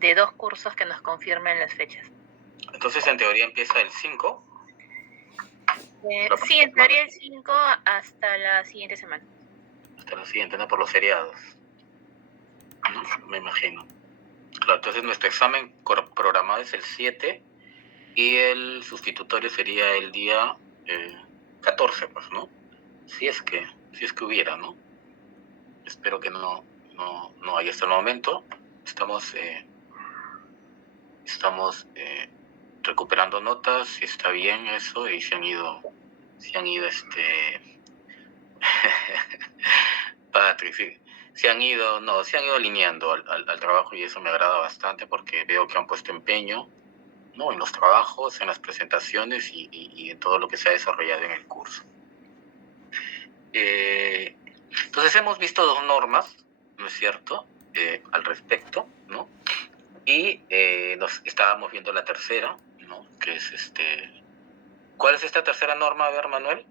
de 2 cursos que nos confirmen las fechas. Entonces, en teoría empieza el 5. Sí, en teoría el 5 hasta la siguiente semana. Hasta la siguiente, ¿no? Por los feriados. ¿No? Me imagino. Claro, entonces nuestro examen programado es el 7 y el sustitutorio sería el día 14, pues, ¿no? Si es que hubiera, ¿no? Espero que no haya hasta el momento. Estamos recuperando notas, si está bien eso, y se han ido Patrick, sí. Se han ido alineando al trabajo, y eso me agrada bastante porque veo que han puesto empeño, ¿no? En los trabajos, en las presentaciones y en todo lo que se ha desarrollado en el curso. Entonces hemos visto 2 normas, ¿no es cierto?, al respecto, ¿no? Y nos estábamos viendo la tercera, ¿no? Que es ¿Cuál es esta tercera norma? A ver, Manuel.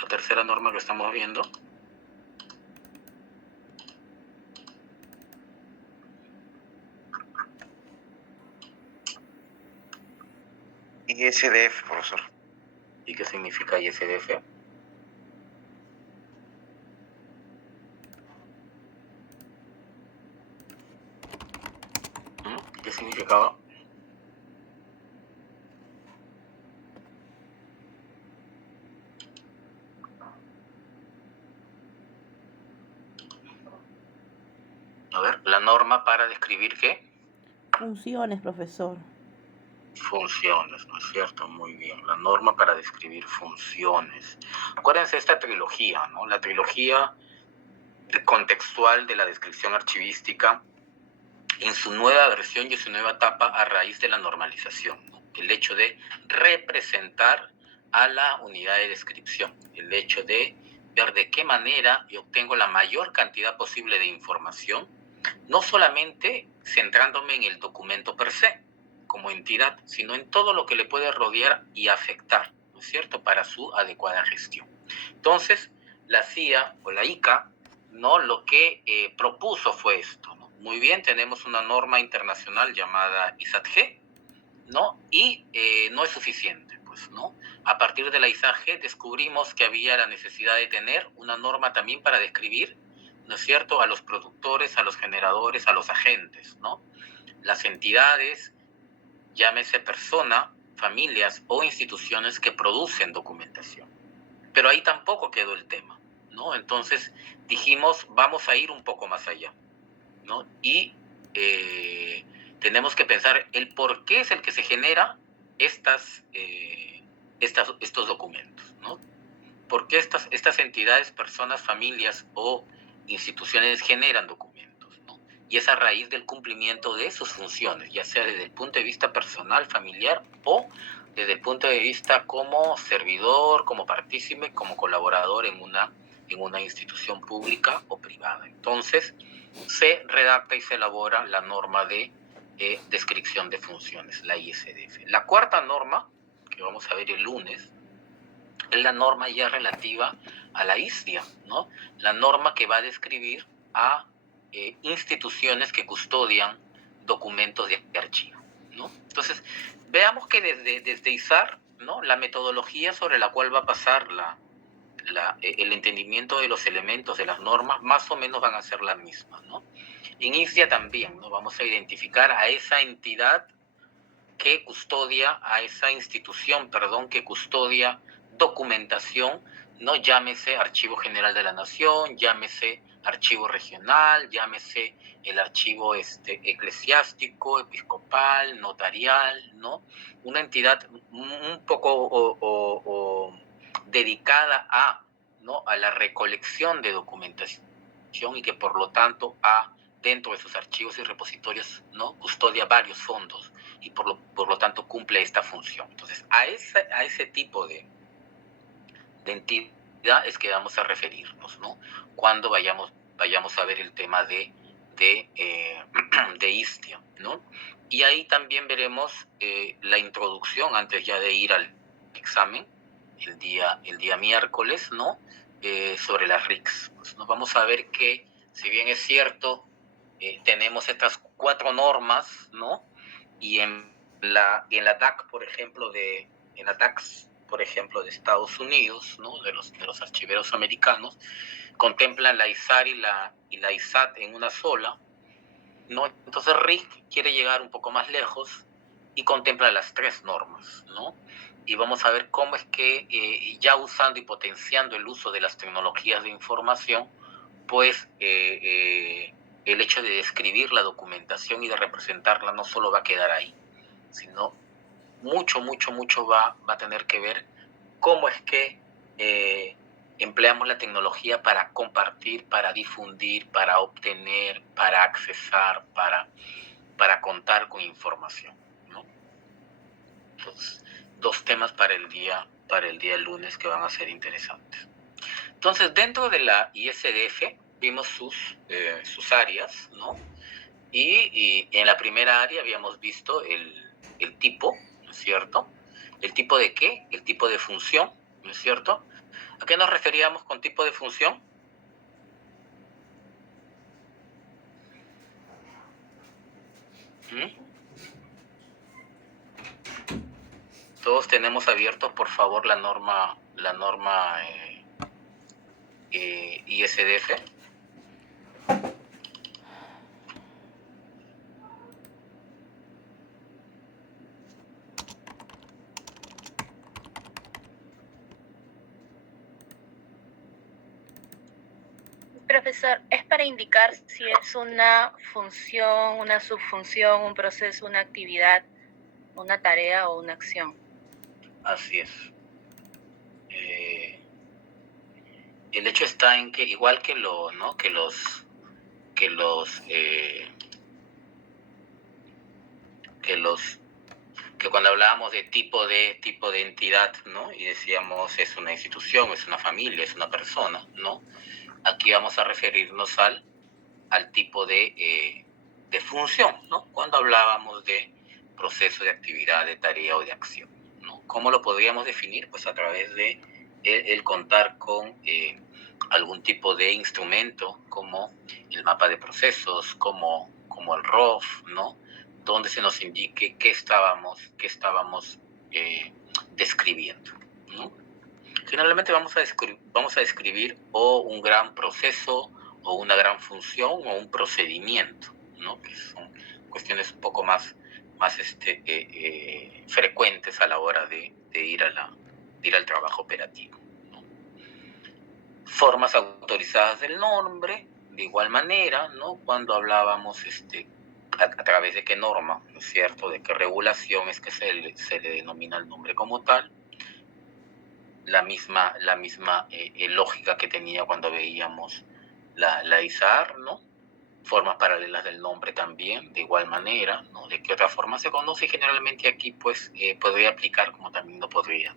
La tercera norma que estamos viendo. ISDF, profesor. ¿Y qué significa ISDF? ¿Qué significaba? A ver, la norma para describir ¿qué? Funciones, profesor. Funciones, ¿no es cierto? Muy bien. La norma para describir funciones. Acuérdense esta trilogía, ¿no? La trilogía contextual de la descripción archivística en su nueva versión y en su nueva etapa a raíz de la normalización, ¿no? El hecho de representar a la unidad de descripción, el hecho de ver de qué manera yo obtengo la mayor cantidad posible de información, no solamente centrándome en el documento per se, como entidad, sino en todo lo que le puede rodear y afectar, ¿no es cierto?, para su adecuada gestión. Entonces, la CIA o la ICA, ¿no?, lo que propuso fue esto, ¿no? Muy bien, tenemos una norma internacional llamada ISAT-G, ¿no? Y no es suficiente, pues, ¿no? A partir de la ISAT-G descubrimos que había la necesidad de tener una norma también para describir, ¿no es cierto?, a los productores, a los generadores, a los agentes, ¿no? Las entidades, llámese persona, familias o instituciones que producen documentación. Pero ahí tampoco quedó el tema, ¿no? Entonces dijimos, vamos a ir un poco más allá, ¿no? Y tenemos que pensar el por qué es el que se genera estos documentos, ¿no? ¿Por qué estas entidades, personas, familias o instituciones generan documentos, ¿no? Y es a raíz del cumplimiento de sus funciones, ya sea desde el punto de vista personal, familiar, o desde el punto de vista como servidor, como partícipe, como colaborador en una institución pública o privada. Entonces, se redacta y se elabora la norma de descripción de funciones, la ISDF. La cuarta norma, que vamos a ver el lunes, es la norma ya relativa a la ISDIA, ¿no? La norma que va a describir a instituciones que custodian documentos de archivo, ¿no? Entonces, veamos que desde ISAR, ¿no?, la metodología sobre la cual va a pasar el entendimiento de los elementos de las normas más o menos van a ser las mismas, ¿no? En ISDIA también, ¿no?, vamos a identificar a esa entidad que custodia, a esa institución, perdón, que custodia documentación, ¿no? Llámese Archivo General de la Nación, llámese Archivo Regional, llámese el archivo eclesiástico, episcopal, notarial, ¿no? Una entidad un poco dedicada ¿no?, a la recolección de documentación y que por lo tanto dentro de sus archivos y repositorios, ¿no?, custodia varios fondos y por lo tanto cumple esta función. Entonces, a ese tipo de entidad es que vamos a referirnos, ¿no?, cuando vayamos a ver el tema de ISDIA, ¿no? Y ahí también veremos la introducción, antes ya de ir al examen, el día miércoles, ¿no?, sobre las RICs. Pues nos vamos a ver que, si bien es cierto, tenemos estas 4 normas, ¿no? Y en la DAC, por ejemplo, en la DACS, por ejemplo, de Estados Unidos, ¿no? de los archiveros americanos, contemplan la ISAR y la ISAT en una sola, ¿no? Entonces RIC quiere llegar un poco más lejos y contempla las 3 normas, ¿no? Y vamos a ver cómo es que ya usando y potenciando el uso de las tecnologías de información, pues el hecho de describir la documentación y de representarla no solo va a quedar ahí, sino mucho va a tener que ver cómo es que empleamos la tecnología para compartir, para difundir, para obtener, para accesar, para contar con información, ¿no? Entonces, 2 temas para el día lunes que van a ser interesantes. Entonces, dentro de la ISDF vimos sus áreas, ¿no? Y en la primera área habíamos visto el tipo, ¿no es cierto? ¿El tipo de qué? El tipo de función, ¿no es cierto? ¿A qué nos referíamos con tipo de función? Todos tenemos abierto, por favor, la norma ISDF. Profesor, es para indicar si es una función, una subfunción, un proceso, una actividad, una tarea o una acción. Así es. El hecho está en que, igual que que cuando hablábamos de tipo de entidad, ¿no? Y decíamos es una institución, es una familia, es una persona, ¿no? Aquí vamos a referirnos al tipo de función, ¿no? Cuando hablábamos de proceso de actividad, de tarea o de acción, ¿no? ¿Cómo lo podríamos definir? Pues a través de el contar con algún tipo de instrumento como el mapa de procesos, como el ROF, ¿no? Donde se nos indique qué estábamos describiendo, ¿no? Generalmente vamos a describir o un gran proceso o una gran función o un procedimiento, ¿no? Que son cuestiones un poco más frecuentes a la hora de ir al trabajo operativo, ¿no? Formas autorizadas del nombre, de igual manera, ¿no? Cuando hablábamos a través de qué norma, ¿no es cierto?, de qué regulación es que se le denomina el nombre como tal. La misma lógica que tenía cuando veíamos la ISAR, ¿no? Formas paralelas del nombre también, de igual manera, ¿no? De qué otra forma se conoce, y generalmente aquí pues podría aplicar como también no podría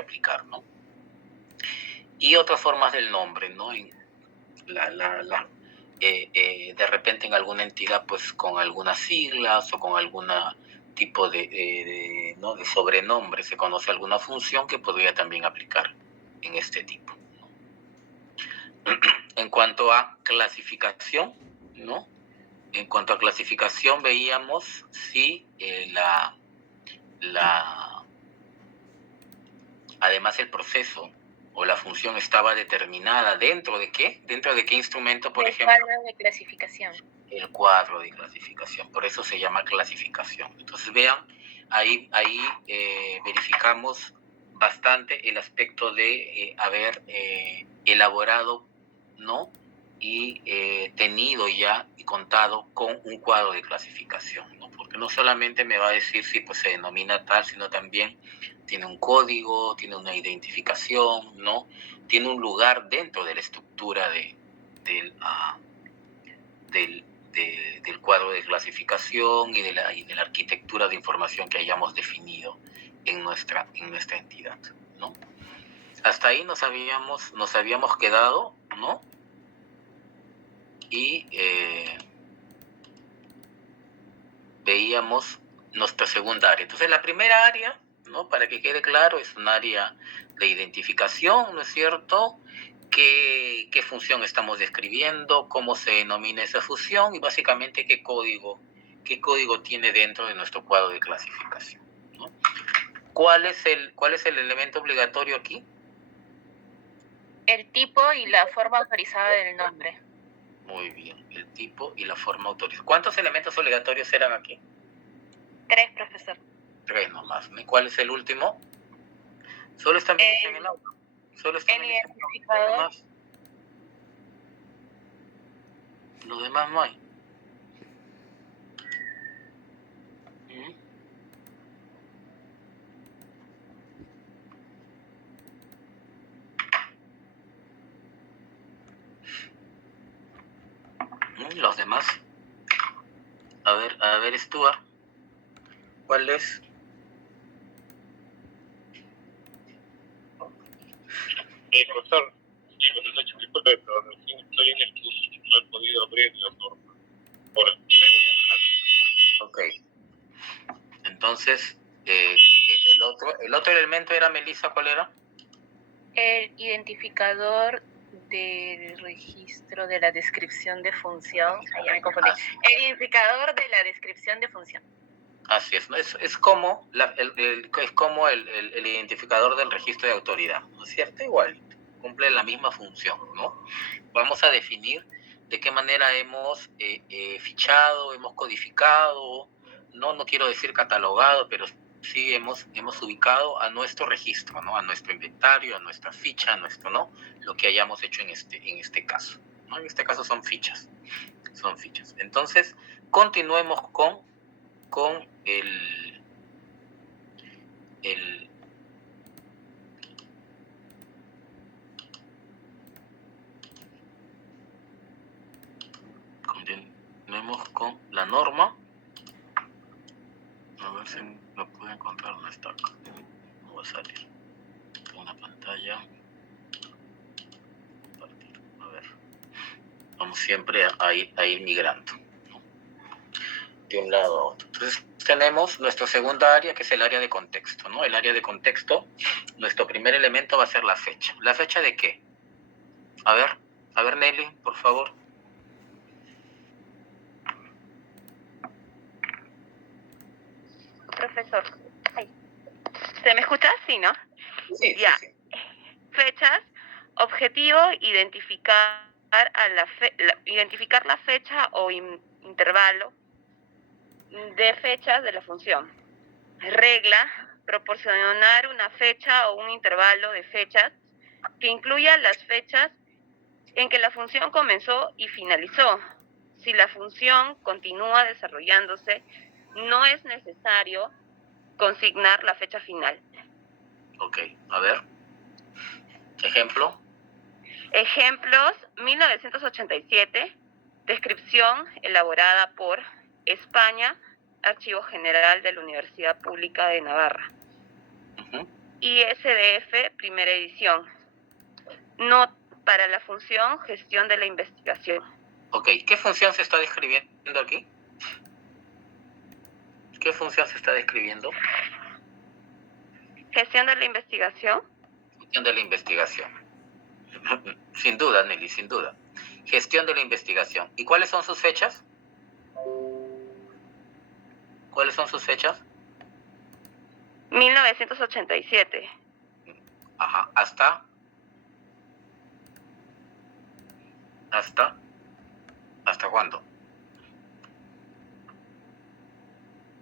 aplicar, ¿no? Y otras formas del nombre, ¿no? De repente en alguna entidad pues con algunas siglas o con alguna tipo de sobrenombre se conoce alguna función que podría también aplicar en este tipo, ¿no? En cuanto a clasificación, ¿no? En cuanto a clasificación veíamos si además el proceso o la función estaba determinada dentro de qué instrumento, por ejemplo. El cuadro de clasificación. El cuadro de clasificación, por eso se llama clasificación. Entonces vean, ahí verificamos bastante el aspecto de haber elaborado, ¿no? Y tenido ya y contado con un cuadro de clasificación, ¿no? Porque no solamente me va a decir si pues se denomina tal, sino también tiene un código, tiene una identificación, ¿no? Tiene un lugar dentro de la estructura del cuadro de clasificación y de la arquitectura de información que hayamos definido en nuestra entidad, ¿no? Hasta ahí nos habíamos quedado, ¿no? Y veíamos nuestra segunda área. Entonces la primera área, ¿no? Para que quede claro, es un área de identificación, ¿no es cierto? qué función estamos describiendo, cómo se denomina esa función y básicamente qué código tiene dentro de nuestro cuadro de clasificación, ¿no? ¿Cuál es el elemento obligatorio aquí? El tipo y la forma autorizada del nombre. Muy bien, el tipo y la forma autorizada. ¿Cuántos elementos obligatorios eran aquí? 3, profesor. 3 nomás. ¿Y cuál es el último? Solo está Melissa en el auto. Solo está El Melissa en el identificador. auto. Lo demás no hay. Los demás. A ver, Stuart. ¿Cuál es? Profesor, buenas noches, disculpe, pero recién estoy en el curso y no he podido abrir la norma. Ok. Entonces, el otro elemento era, Melissa, ¿cuál era? El identificador del registro de la descripción de función. Ya me confundí. El identificador de la descripción de función. Así es. Es como el identificador del registro de autoridad, ¿no es cierto? Igual, cumple la misma función, ¿no? Vamos a definir de qué manera hemos fichado, hemos codificado, no quiero decir catalogado, pero sí hemos ubicado a nuestro registro, ¿no? A nuestro inventario, a nuestra ficha, a nuestro, ¿no? Lo que hayamos hecho en este caso, ¿no? En este caso son fichas. Entonces, continuemos con continuemos con la norma. A ver si lo puedo encontrar. ¿Dónde está acá? No va a salir. Una pantalla. A ver. Vamos siempre a ir migrando, ¿no? De un lado a otro. Entonces tenemos nuestra segunda área, que es el área de contexto, ¿no? El área de contexto, nuestro primer elemento va a ser la fecha. ¿La fecha de qué? A ver, Nelly, por favor. Profesor, ¿se me escucha? Sí, ¿no? Sí, ya. sí. Fechas, objetivo, identificar la fecha o intervalo de fechas de la función. Regla, proporcionar una fecha o un intervalo de fechas que incluya las fechas en que la función comenzó y finalizó. Si la función continúa desarrollándose, no es necesario consignar la fecha final. Ok, a ver. Ejemplo. Ejemplos: 1987, descripción elaborada por España, Archivo General de la Universidad Pública de Navarra. ISDF, primera edición. No para la función gestión de la investigación. Ok, ¿qué función se está describiendo aquí? ¿Qué función se está describiendo? Gestión de la investigación. Gestión de la investigación. Sin duda, Nelly, sin duda. Gestión de la investigación. ¿Y cuáles son sus fechas? ¿Cuáles son sus fechas? 1987. Ajá, ¿hasta cuándo?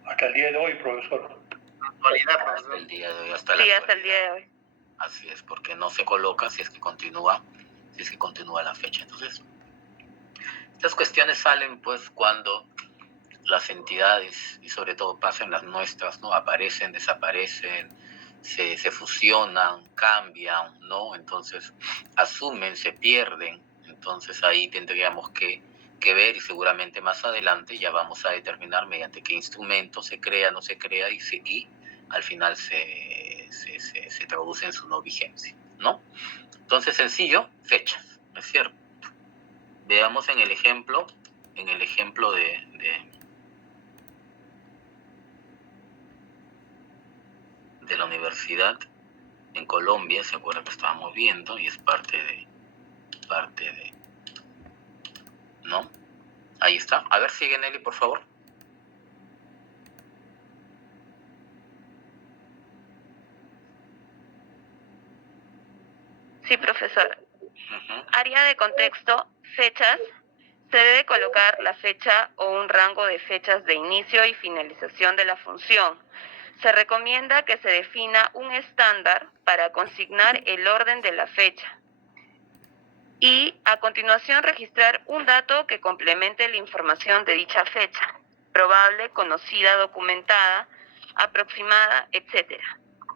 Hasta el día de hoy, profesor. Hasta el día de hoy, hasta el día de hoy. Así es, porque no se coloca si es que continúa la fecha. Entonces, estas cuestiones salen pues cuando las entidades, y sobre todo pasan las nuestras, ¿no? Aparecen, desaparecen, se fusionan, cambian, ¿no? Entonces, asumen, se pierden. Entonces ahí tendríamos que ver, y seguramente más adelante ya vamos a determinar mediante qué instrumento se crea, no se crea, y al final se traduce en su no vigencia, ¿no? Entonces, sencillo, fechas, ¿no es cierto? Veamos en el ejemplo de la universidad en Colombia. Se acuerda que estábamos viendo, y es parte parte de, ¿no? Ahí está. A ver, sigue Nelly, por favor. Sí, profesor. Uh-huh. Área de contexto, fechas. Se debe colocar la fecha o un rango de fechas de inicio y finalización de la función. Se recomienda que se defina un estándar para consignar el orden de la fecha. Y a continuación registrar un dato que complemente la información de dicha fecha, probable, conocida, documentada, aproximada, etc.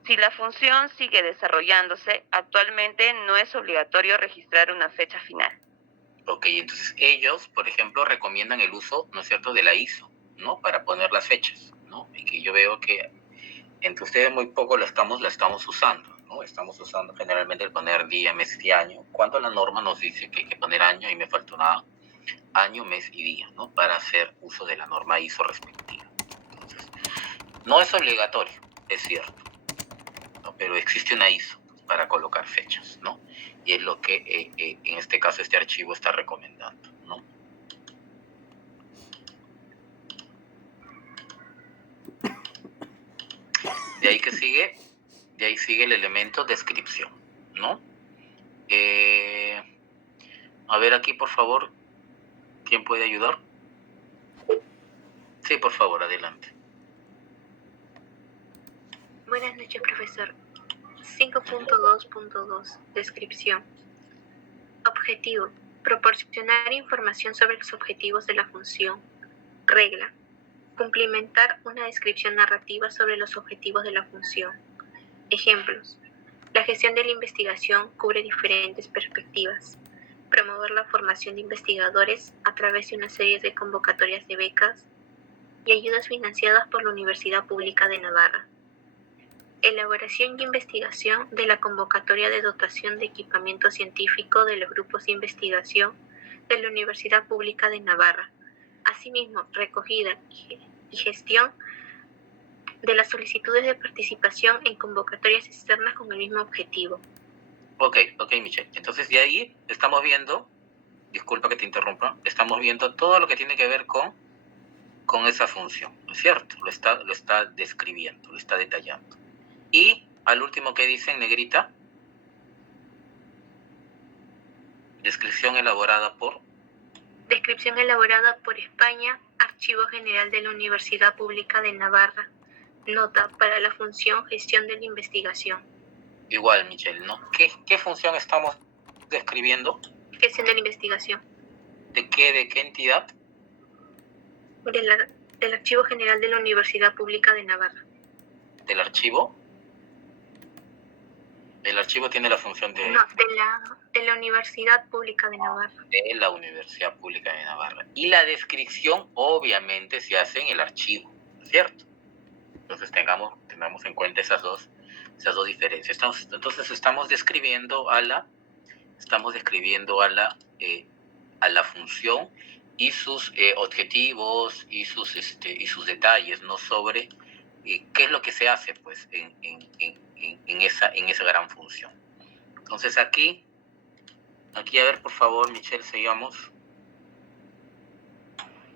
Si la función sigue desarrollándose, actualmente no es obligatorio registrar una fecha final. Ok, entonces ellos, por ejemplo, recomiendan el uso, ¿no es cierto?, de la ISO, ¿no?, para poner las fechas, ¿no? Y que yo veo que entre ustedes muy poco la estamos usando, ¿no? Estamos usando generalmente el poner día, mes y año, cuando la norma nos dice que hay que poner año y me falta nada, año, mes y día, ¿no?, para hacer uso de la norma ISO respectiva. Entonces, no es obligatorio, es cierto, ¿no?, pero existe una ISO para colocar fechas, ¿no? Y es lo que en este caso este archivo está recomendando, ¿no? De ahí sigue el elemento descripción, ¿no? A ver aquí, por favor, ¿quién puede ayudar? Sí, por favor, adelante. Buenas noches, profesor. 5.2.2. Descripción. Objetivo. Proporcionar información sobre los objetivos de la función. Regla. Cumplimentar una descripción narrativa sobre los objetivos de la función. Ejemplos. La gestión de la investigación cubre diferentes perspectivas. Promover la formación de investigadores a través de una serie de convocatorias de becas y ayudas financiadas por la Universidad Pública de Navarra. Elaboración y investigación de la convocatoria de dotación de equipamiento científico de los grupos de investigación de la Universidad Pública de Navarra. Asimismo, recogida y gestión de las solicitudes de participación en convocatorias externas con el mismo objetivo. Ok, Michelle. Entonces, de ahí estamos viendo, disculpa que te interrumpa, estamos viendo todo lo que tiene que ver con esa función, ¿no es cierto? Lo está describiendo, lo está detallando. Y al último que dice en negrita, descripción elaborada por España, Archivo General de la Universidad Pública de Navarra. Nota para la función gestión de la investigación. Igual, Michelle, ¿no? ¿Qué función estamos describiendo? Gestión de la investigación. ¿De qué entidad? Del Archivo General de la Universidad Pública de Navarra. ¿Del archivo? El archivo tiene la función de... No, de la Universidad Pública de Navarra. De la Universidad Pública de Navarra. Y la descripción obviamente se hace en el archivo, ¿cierto? Entonces tengamos en cuenta esas dos diferencias. Entonces estamos describiendo a la función y sus objetivos y sus detalles, ¿no?, sobre qué es lo que se hace, pues, en esa gran función. Entonces aquí, a ver, por favor, Michelle, sigamos.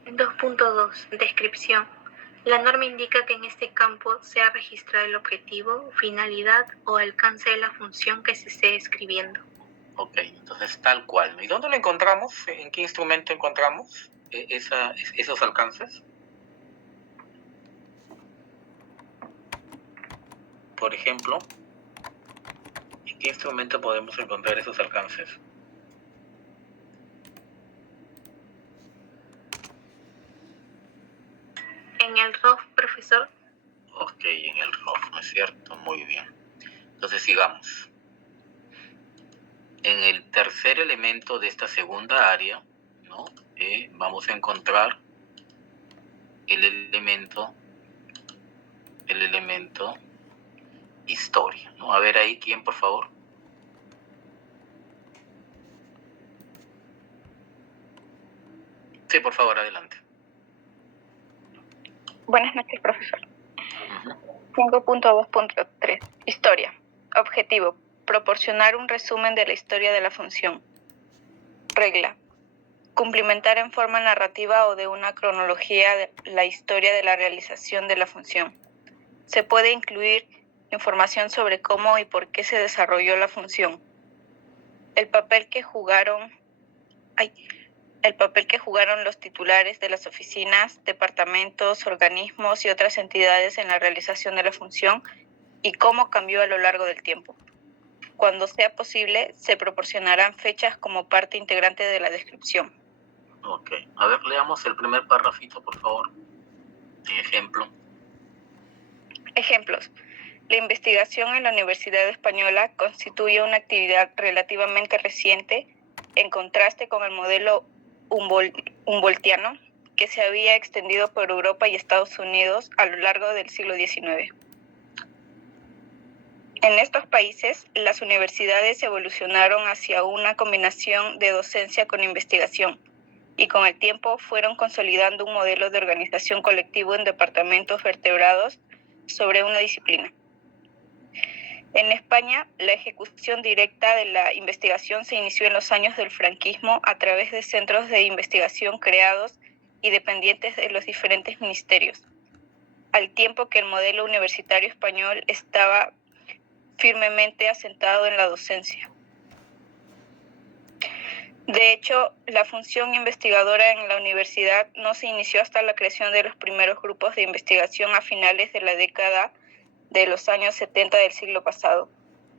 2.2. Descripción. La norma indica que en este campo se ha registrado el objetivo, finalidad o alcance de la función que se esté escribiendo. Ok, entonces tal cual, ¿no? ¿Y dónde lo encontramos? ¿En qué instrumento encontramos esos alcances? Por ejemplo, ¿en qué instrumento podemos encontrar esos alcances? En el ROF, profesor. Ok, en el ROF, ¿no es cierto? Muy bien. Entonces sigamos. En el tercer elemento de esta segunda área, ¿no?, vamos a encontrar el elemento historia, ¿no? A ver ahí, ¿quién, por favor? Sí, por favor, adelante. Buenas noches, profesor. 5.2.3. Historia. Objetivo. Proporcionar un resumen de la historia de la función. Regla. Cumplimentar en forma narrativa o de una cronología la historia de la realización de la función. Se puede incluir información sobre cómo y por qué se desarrolló la función. El papel que jugaron los titulares de las oficinas, departamentos, organismos y otras entidades en la realización de la función y cómo cambió a lo largo del tiempo. Cuando sea posible, se proporcionarán fechas como parte integrante de la descripción. Ok. A ver, leamos el primer párrafito, por favor. Ejemplo. Ejemplos. La investigación en la Universidad Española constituye una actividad relativamente reciente en contraste con el modelo humboldtiano que se había extendido por Europa y Estados Unidos a lo largo del siglo XIX. En estos países, las universidades evolucionaron hacia una combinación de docencia con investigación y con el tiempo fueron consolidando un modelo de organización colectivo en departamentos vertebrados sobre una disciplina. En España, la ejecución directa de la investigación se inició en los años del franquismo a través de centros de investigación creados y dependientes de los diferentes ministerios, al tiempo que el modelo universitario español estaba firmemente asentado en la docencia. De hecho, la función investigadora en la universidad no se inició hasta la creación de los primeros grupos de investigación a finales de la década de los años 70 del siglo pasado,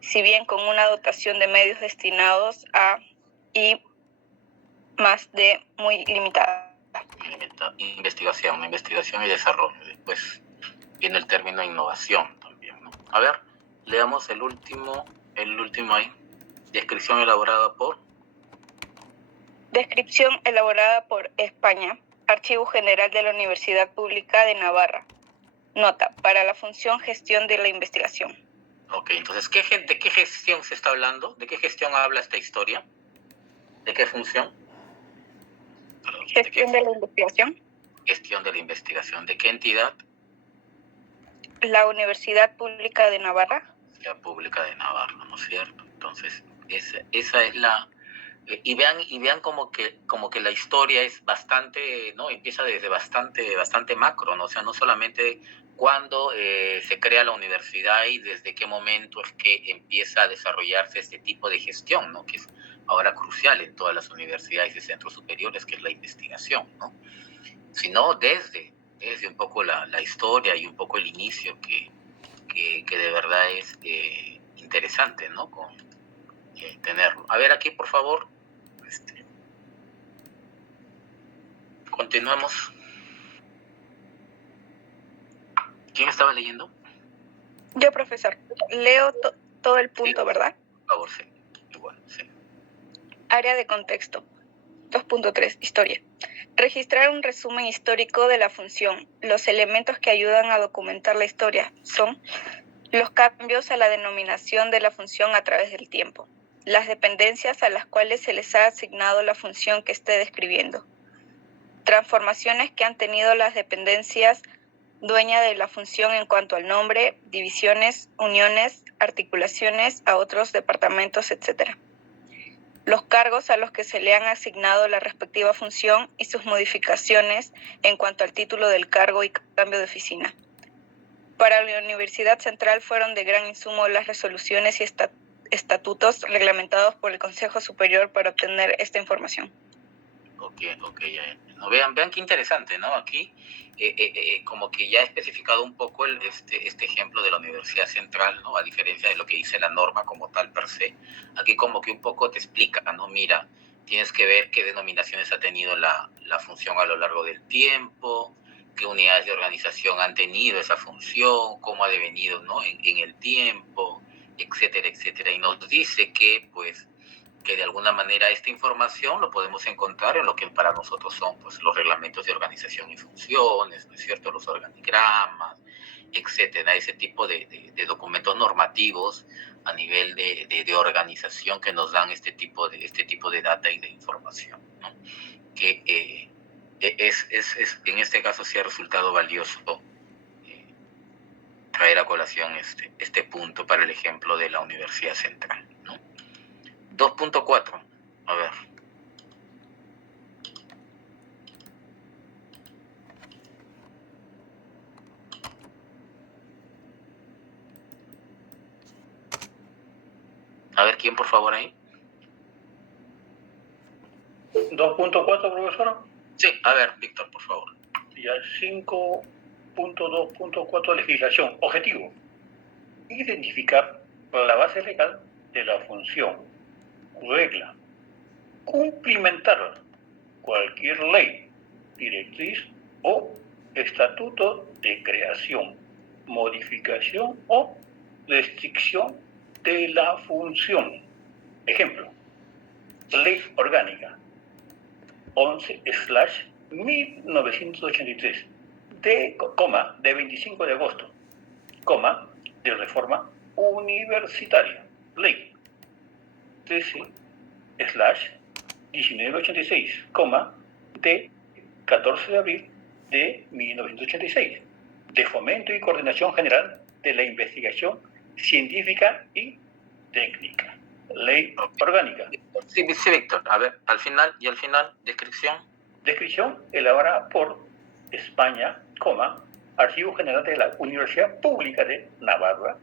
si bien con una dotación de medios destinados a y más de muy limitada. Investigación y desarrollo. Después viene el término innovación también, ¿no? A ver, leamos el último ahí. Descripción elaborada por España, Archivo General de la Universidad Pública de Navarra. Nota, para la función gestión de la investigación. Ok, entonces, ¿de qué gestión se está hablando? ¿De qué gestión habla esta historia? ¿De qué función? Gestión de la investigación. Gestión de la investigación. ¿De qué entidad? La Universidad Pública de Navarra. La Pública de Navarra, ¿no es cierto? Entonces, esa es la... Y vean como que la historia es bastante, ¿no? Empieza desde bastante macro, ¿no? O sea, no solamente cuándo se crea la universidad y desde qué momento es que empieza a desarrollarse este tipo de gestión, ¿no? Que es ahora crucial en todas las universidades y centros superiores, que es la investigación, ¿no? Sino desde un poco la historia y un poco el inicio que de verdad es interesante, ¿no? Tenerlo. A ver aquí, por favor. Continuemos. ¿Quién estaba leyendo? Yo, profesor. Leo todo el punto, sí. ¿Verdad? Por favor, sí. Igual, sí. Área de contexto. 2.3. Historia. Registrar un resumen histórico de la función. Los elementos que ayudan a documentar la historia son los cambios a la denominación de la función a través del tiempo, las dependencias a las cuales se les ha asignado la función que esté describiendo, transformaciones que han tenido las dependencias dueña de la función en cuanto al nombre, divisiones, uniones, articulaciones a otros departamentos, etc. Los cargos a los que se le han asignado la respectiva función y sus modificaciones en cuanto al título del cargo y cambio de oficina. Para la Universidad Central fueron de gran insumo las resoluciones y estatutos reglamentados por el Consejo Superior para obtener esta información. Ok, no, vean qué interesante, ¿no? Aquí como que ya he especificado un poco este ejemplo de la Universidad Central, ¿no? A diferencia de lo que dice la norma como tal per se, aquí como que un poco te explica, ¿no? Mira, tienes que ver qué denominaciones ha tenido la función a lo largo del tiempo, qué unidades de organización han tenido esa función, cómo ha devenido, ¿no? en el tiempo, etcétera, etcétera. Y nos dice que, pues, que de alguna manera esta información lo podemos encontrar en lo que para nosotros son, pues, los reglamentos de organización y funciones, ¿no es cierto?, los organigramas, etcétera, ese tipo de documentos normativos a nivel de organización que nos dan este tipo de data y de información, ¿no? Que en este caso sí ha resultado valioso traer a colación este punto para el ejemplo de la Universidad Central, ¿no? 2.4, a ver. A ver, ¿quién, por favor, ahí? 2.4, profesor. Sí, a ver, Víctor, por favor. Ya 5.2.4, legislación. Objetivo: identificar la base legal de la función. Regla: cumplimentar cualquier ley, directriz o estatuto de creación, modificación o restricción de la función. Ejemplo: Ley Orgánica 11/1983 de 25 de agosto, de reforma universitaria. Ley 13/1986, de 14 de abril de 1986, de fomento y coordinación general de la investigación científica y técnica. Ley orgánica. Sí, Víctor, a ver, al final, descripción. Descripción elaborada por España, Archivo General de la Universidad Pública de Navarra.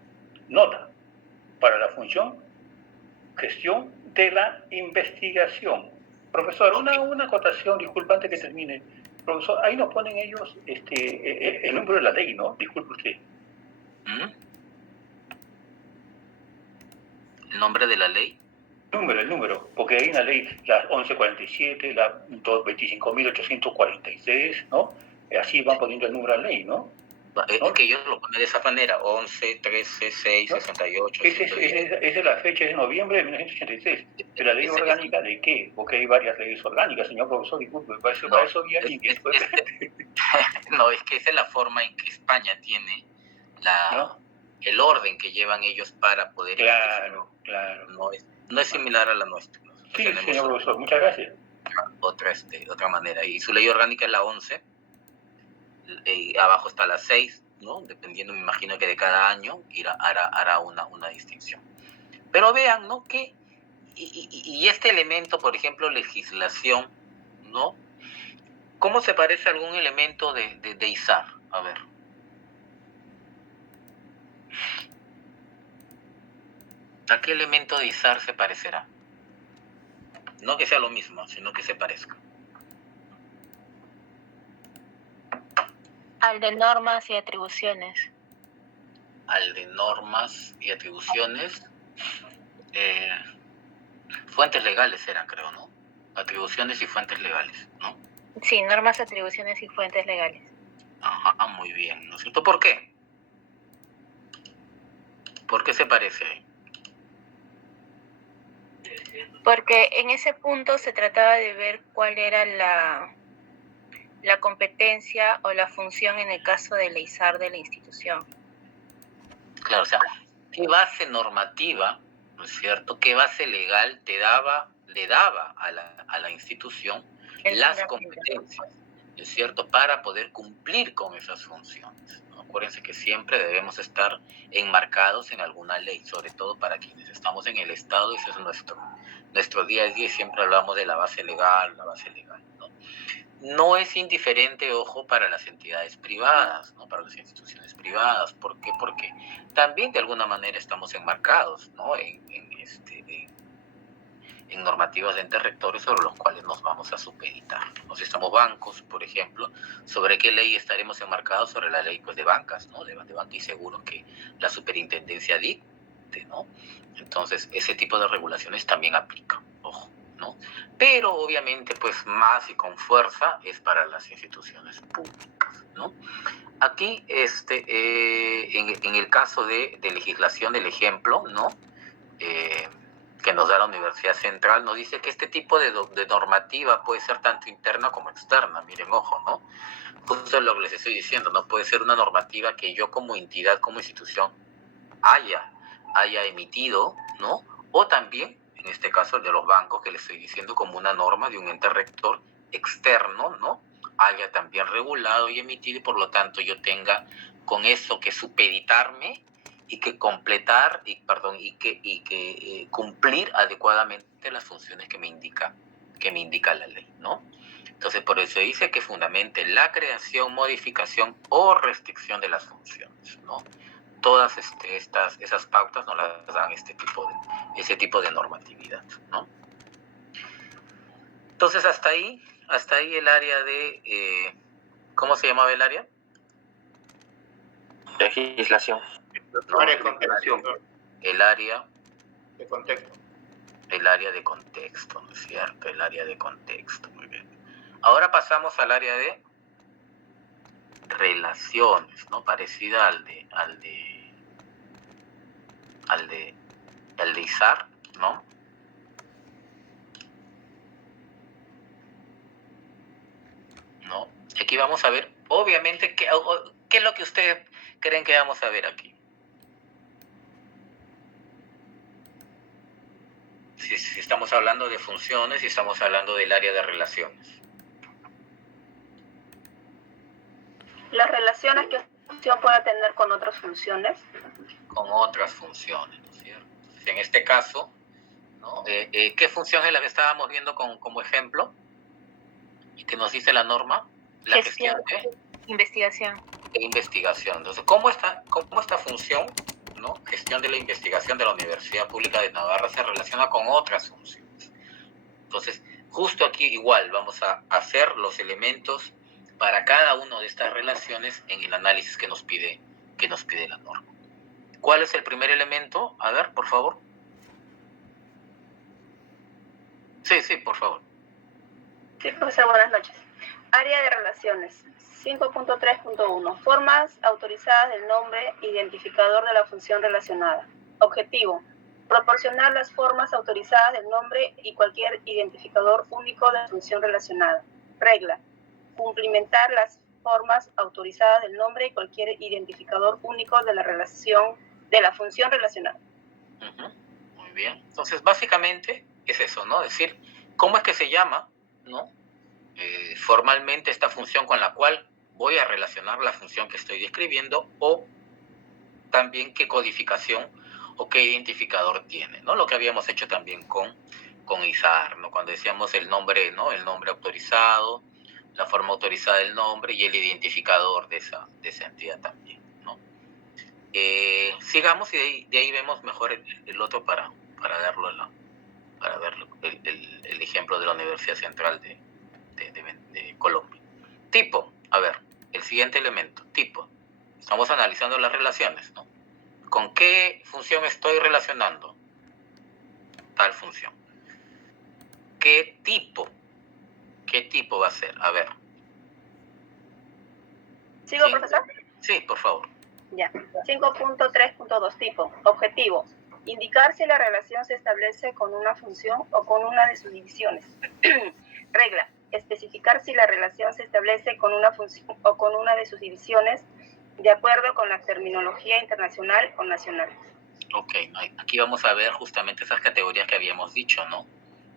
Nota: para la función gestión de la investigación. Profesor, una acotación, disculpa antes que termine. Profesor, ahí nos ponen ellos el número de la ley, ¿no? Disculpe usted. ¿El nombre de la ley? El número, porque hay una ley, la 1147, la 25.846, ¿no? Así van poniendo el número de la ley, ¿no? Es que ellos lo ponen de esa manera: 11, 13, 6, ¿no? 68. Esa es la fecha de noviembre de 1983. ¿De la ley orgánica de qué? Porque hay varias leyes orgánicas, señor profesor, disculpe, para eso había alguien que... No, es que esa es la forma en que España tiene el orden que llevan ellos para poder... Claro. No es similar a la nuestra. Sí, señor profesor, muchas gracias. Otra manera. Y su ley orgánica es la 11, y abajo está la 6, ¿no? Dependiendo, me imagino que de cada año hará una distinción. Pero vean, ¿no? Que y este elemento, por ejemplo, legislación, ¿no? ¿Cómo se parece a algún elemento de ISAR? A ver. ¿A qué elemento de ISAR se parecerá? No que sea lo mismo, sino que se parezca. Al de normas y atribuciones. Al de normas y atribuciones. Fuentes legales eran, creo, ¿no? Atribuciones y fuentes legales, ¿no? Sí, normas, atribuciones y fuentes legales. Ajá, muy bien, ¿no es cierto? ¿Por qué? ¿Por qué se parece ahí? Porque en ese punto se trataba de ver cuál era la competencia o la función en el caso del ISAR de la institución. Claro, o sea, ¿qué base normativa, no es cierto? ¿Qué base legal le daba a la institución las competencias, ¿no es cierto?, para poder cumplir con esas funciones, ¿no? Acuérdense que siempre debemos estar enmarcados en alguna ley, sobre todo para quienes estamos en el Estado. Ese es nuestro día a día, y siempre hablamos de la base legal, ¿no? No es indiferente, ojo, para las entidades privadas, ¿no? Para las instituciones privadas. ¿Por qué? Porque también de alguna manera estamos enmarcados, ¿no? en normativas de entes rectores sobre los cuales nos vamos a supeditar. ¿No? Si estamos bancos, por ejemplo, ¿sobre qué ley estaremos enmarcados? Sobre la ley, pues, de bancas, ¿no? De banca y seguros, que la superintendencia dicte, ¿no? Entonces, ese tipo de regulaciones también aplica, ojo, ¿no? Pero obviamente, pues, más y con fuerza es para las instituciones públicas, ¿no? Aquí, en el caso de legislación, el ejemplo, ¿no? Que nos da la Universidad Central, nos dice que este tipo de normativa puede ser tanto interna como externa. Miren, ojo, ¿no? Justo lo que les estoy diciendo, no puede ser una normativa que yo como entidad, como institución, haya emitido, ¿no? O también, en este caso, el de los bancos, que les estoy diciendo, como una norma de un ente rector externo, ¿no? Haya también regulado y emitido, y por lo tanto yo tenga con eso que supeditarme y que completar y que cumplir adecuadamente las funciones que me indica la ley, ¿no? Entonces, por eso dice que fundamente la creación, modificación o restricción de las funciones, ¿no? todas esas pautas nos las dan ese tipo de normatividad, ¿no? Entonces hasta ahí el área de ¿cómo se llamaba el área? Legislación. No, Área de contexto. el área De contexto. el área de contexto, ¿no es cierto? El área de contexto, muy bien. Ahora pasamos al área de relaciones, ¿no? Parecida al de Izar, ¿no? ¿No? Aquí vamos a ver, obviamente, ¿qué es lo que ustedes creen que vamos a ver aquí? Si estamos hablando de funciones y estamos hablando del área de relaciones. Las relaciones que una función pueda tener con otras funciones. Con otras funciones, ¿no es cierto? Entonces, en este caso, ¿no? ¿Qué función es la que estábamos viendo como ejemplo? ¿Y que nos dice la norma? La gestión de investigación. investigación. Entonces, ¿cómo esta función, ¿no? Gestión de la investigación de la Universidad Pública de Navarra se relaciona con otras funciones? Entonces, justo aquí igual vamos a hacer los elementos para cada una de estas relaciones en el análisis que nos pide la norma. ¿Cuál es el primer elemento? A ver, por favor. Sí, por favor. Sí, profesor, buenas noches. Área de relaciones. 5.3.1. Formas autorizadas del nombre identificador de la función relacionada. Objetivo. Proporcionar las formas autorizadas del nombre y cualquier identificador único de la función relacionada. Regla. Cumplimentar las formas autorizadas del nombre y cualquier identificador único de la función relacionada. Muy bien. Entonces, básicamente es eso, ¿no? Es decir, ¿cómo es que se llama, ¿no? Formalmente esta función con la cual voy a relacionar la función que estoy describiendo, o también qué codificación o qué identificador tiene, ¿no? Lo que habíamos hecho también con Izar, ¿no? Cuando decíamos el nombre, ¿no? El nombre autorizado, la forma autorizada del nombre y el identificador de esa entidad también, ¿no? Sigamos y de ahí vemos mejor el otro para verlo, para ver el ejemplo de la Universidad Central de Colombia. Tipo, a ver, el siguiente elemento, tipo. Estamos analizando las relaciones, ¿no? ¿Con qué función estoy relacionando? Tal función. ¿Qué tipo va a ser? A ver. ¿Sigo, ¿Sí? profesor? Sí, por favor. Ya. 5.3.2. Tipo. Objetivo. Indicar si la relación se establece con una función o con una de sus divisiones. Regla. Especificar si la relación se establece con una función o con una de sus divisiones de acuerdo con la terminología internacional o nacional. Ok, aquí vamos a ver justamente esas categorías que habíamos dicho, ¿no?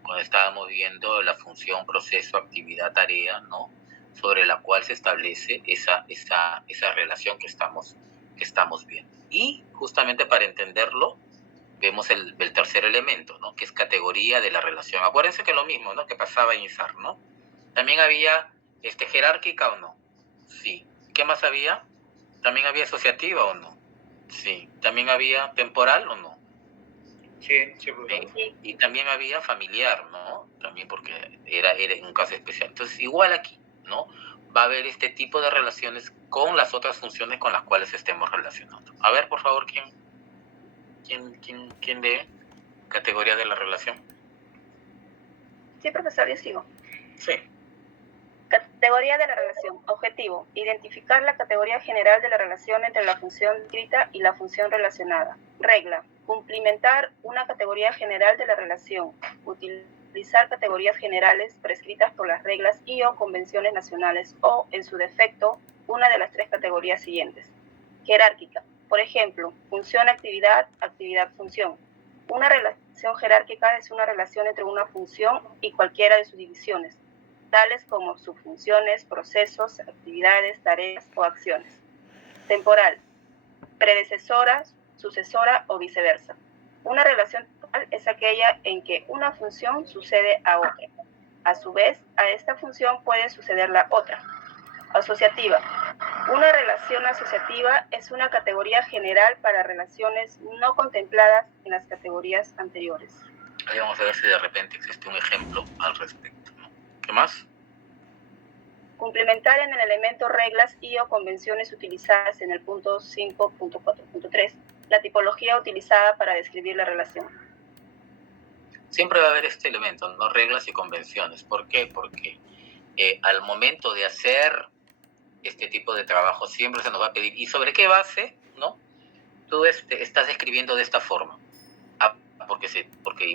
Cuando estábamos viendo la función, proceso, actividad, tarea, ¿no? Sobre la cual se establece esa relación que estamos viendo. Y justamente para entenderlo, vemos el tercer elemento, ¿no? Que es categoría de la relación. Acuérdense que lo mismo, ¿no? Que pasaba en Izar, ¿no? También había jerárquica o no. Sí. ¿Qué más había? ¿También había asociativa o no? Sí. ¿También había temporal o no? Sí, profesor. Y también había familiar, ¿no? También porque era un caso especial. Entonces, igual aquí, ¿no? Va a haber este tipo de relaciones con las otras funciones con las cuales estemos relacionando. A ver, por favor, ¿quién lee categoría de la relación? Sí, profesor, yo sigo. Sí. Categoría de la relación. Objetivo. Identificar la categoría general de la relación entre la función descrita y la función relacionada. Regla. Cumplimentar una categoría general de la relación. Utilizar categorías generales prescritas por las reglas y o convenciones nacionales o, en su defecto, una de las tres categorías siguientes. Jerárquica. Por ejemplo, función-actividad, actividad-función. Una relación jerárquica es una relación entre una función y cualquiera de sus divisiones, tales como subfunciones, procesos, actividades, tareas o acciones. Temporal. Predecesora, sucesora o viceversa. Una relación temporal es aquella en que una función sucede a otra. A su vez, a esta función puede suceder la otra. Asociativa. Una relación asociativa es una categoría general para relaciones no contempladas en las categorías anteriores. Ahí vamos a ver si de repente existe un ejemplo al respecto, ¿no? ¿Qué más? Complementar en el elemento reglas y o convenciones utilizadas en el punto 5.4.3, la tipología utilizada para describir la relación. Siempre va a haber este elemento, ¿no? Reglas y convenciones. ¿Por qué? Porque al momento de hacer este tipo de trabajo siempre se nos va a pedir, ¿y sobre qué base, no? Tú estás escribiendo de esta forma. Ah, porque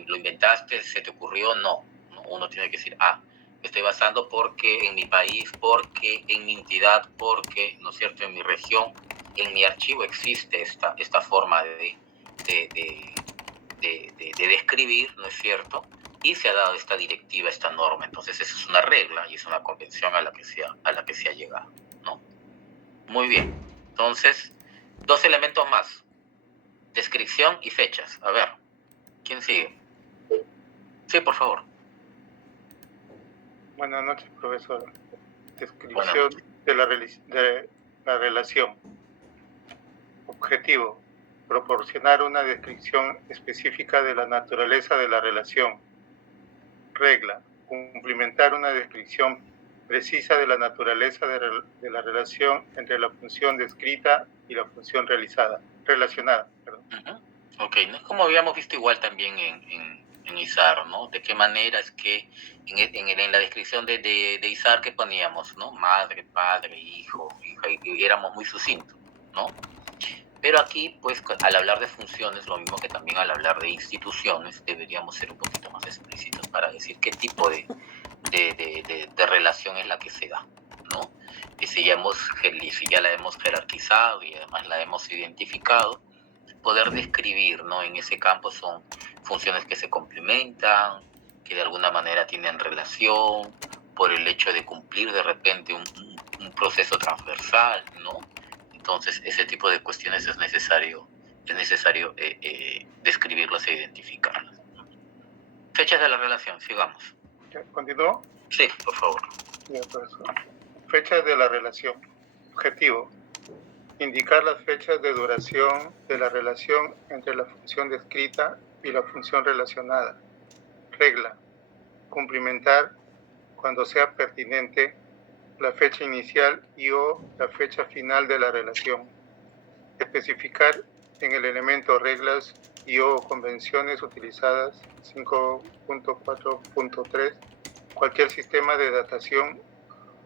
lo inventaste, se te ocurrió, no. Uno tiene que decir, me estoy basando porque en mi país, porque en mi entidad, porque, ¿no es cierto?, en mi región, en mi archivo existe esta forma de describir, ¿no es cierto? Y se ha dado esta directiva, esta norma. Entonces, esa es una regla y es una convención a la que se ha llegado, ¿no? Muy bien. Entonces, 2 elementos más. Descripción y fechas. A ver, ¿quién sigue? Sí, por favor. Buenas noches, profesor. Descripción Buenas. de la relación. Objetivo: proporcionar una descripción específica de la naturaleza de la relación. Regla: cumplimentar una descripción precisa de la naturaleza de la relación entre la función descrita y la función relacionada. Uh-huh. Ok, ¿no? Como habíamos visto igual también en ISAR, ¿no? De qué manera es que en la descripción de ISAR que poníamos, ¿no? Madre, padre, hijo, hija, y éramos muy sucintos, ¿no? Pero aquí, pues, al hablar de funciones, lo mismo que también al hablar de instituciones, deberíamos ser un poquito más explícitos para decir qué tipo de relación es la que se da, ¿no? Y si ya la hemos jerarquizado y además la hemos identificado, poder describir, ¿no? En ese campo son funciones que se complementan, que de alguna manera tienen relación, por el hecho de cumplir de repente un proceso transversal, ¿no? Entonces, ese tipo de cuestiones es necesario describirlas e identificarlas. Fechas de la relación, sigamos. ¿Continúo? Sí, por favor. Bien, profesor. Fechas de la relación. Objetivo: indicar las fechas de duración de la relación entre la función descrita y la función relacionada. Regla: cumplimentar, cuando sea pertinente, la fecha inicial y o la fecha final de la relación. Especificar en el elemento reglas y o convenciones utilizadas 5.4.3 cualquier sistema de datación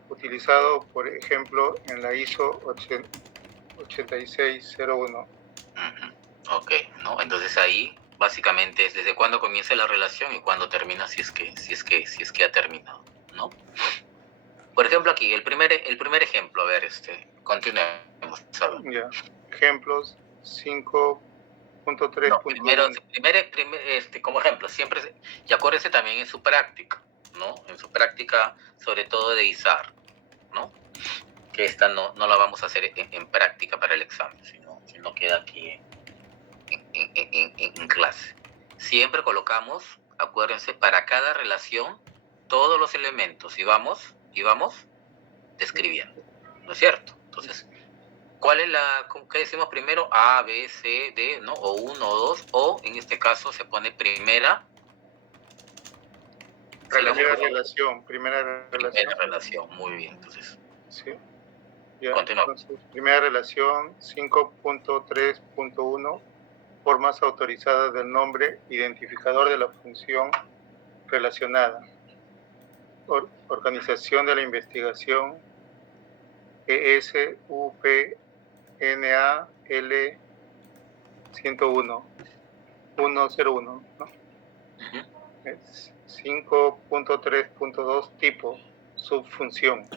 utilizado, por ejemplo, en la ISO 8601. Uh-huh. Ok, ¿no? Entonces ahí básicamente es desde cuándo comienza la relación y cuándo termina, si es que ha terminado, ¿no? Por ejemplo, aquí, el primer ejemplo, a ver, continuemos. Ya. Ejemplos 5.3.1. No, primero, como ejemplo, siempre, y acuérdense también en su práctica, ¿no? En su práctica, sobre todo de ISAR, ¿no? Que esta no la vamos a hacer en práctica para el examen, sino queda aquí en clase. Siempre colocamos, acuérdense, para cada relación, todos los elementos y vamos describiendo, ¿no es cierto? Entonces, ¿cuál es qué decimos primero? A, B, C, D, ¿no? O 1, o 2, o en este caso se pone primera relación. Primera relación, muy bien, entonces. Sí. Ya. Continuamos. Entonces, primera relación 5.3.1, formas autorizadas del nombre identificador de la función relacionada. Organización de la investigación ESUPNAL 101, ¿no? 5.3.2 tipo, subfunción.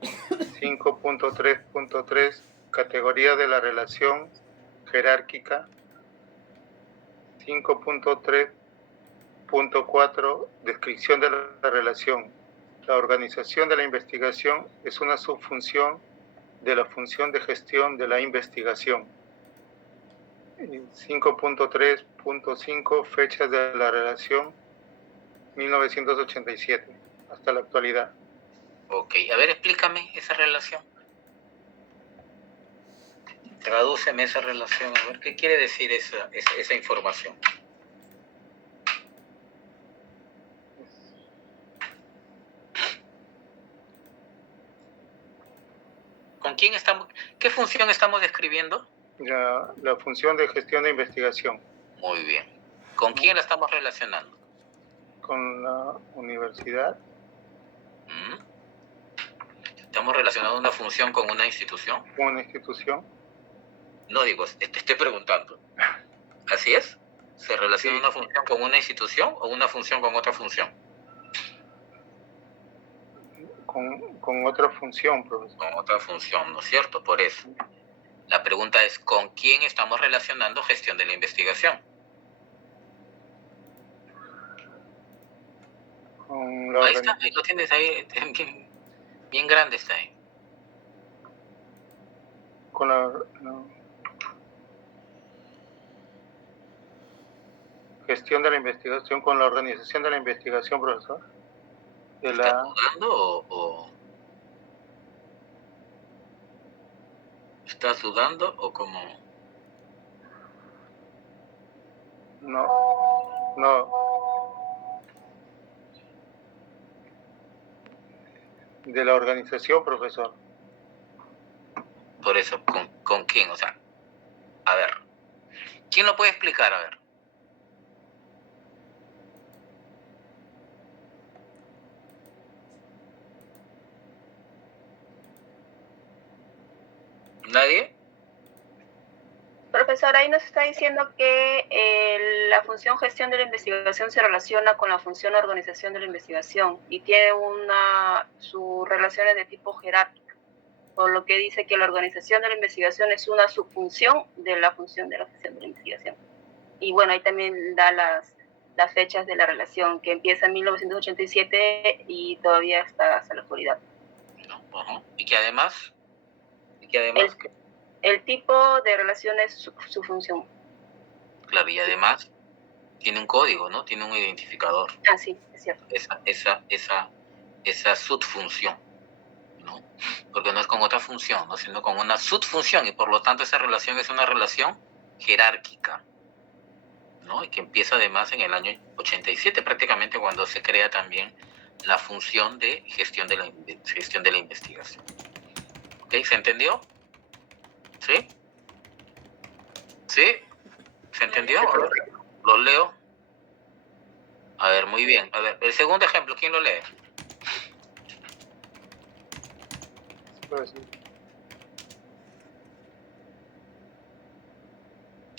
5.3.3 categoría de la relación jerárquica. 5.3.4 descripción de la relación. La organización de la investigación es una subfunción de la función de gestión de la investigación. 5.3.5 fechas de la relación 1987 hasta la actualidad. Ok, a ver, explícame esa relación. Tradúceme esa relación, a ver, ¿qué quiere decir esa información? ¿Con quién estamos? ¿Qué función estamos describiendo? La función de gestión de investigación. Muy bien. ¿Con quién la estamos relacionando? Con la universidad. ¿Estamos relacionando una función con una institución? Con una institución. No digo, te estoy preguntando. ¿Así es? ¿Se relaciona Sí. una función con una institución o una función con otra función? Con otra función, profesor. Con otra función, ¿no es cierto? Por eso. La pregunta es, ¿con quién estamos relacionando gestión de la investigación? Con la Ahí está, ahí lo tienes ahí, bien grande está ahí. Con la gestión de la investigación, con la organización de la investigación, profesor. ¿Estás dudando o estás dudando o cómo? No. De la organización, profesor. Por eso, ¿con quién? O sea, a ver, ¿quién lo puede explicar? A ver. ¿Nadie? Profesor, ahí nos está diciendo que la función gestión de la investigación se relaciona con la función organización de la investigación y tiene sus relaciones de tipo jerárquico, por lo que dice que la organización de la investigación es una subfunción de la función de la gestión de la investigación. Y bueno, ahí también da las fechas de la relación, que empieza en 1987 y todavía está hasta la actualidad. Y que además el tipo de relación es su función. Claro, y además tiene un código, ¿no? Tiene un identificador. Ah, sí, es cierto. Esa subfunción, ¿no? Porque no es con otra función, ¿no? Sino con una subfunción, y por lo tanto esa relación es una relación jerárquica, ¿no? Y que empieza además en el año 87, prácticamente cuando se crea también la función de gestión de la investigación. ¿Ok? ¿Se entendió? ¿Sí? ¿Sí? ¿Se entendió? A ver, lo leo. A ver, muy bien. A ver, el segundo ejemplo, ¿quién lo lee?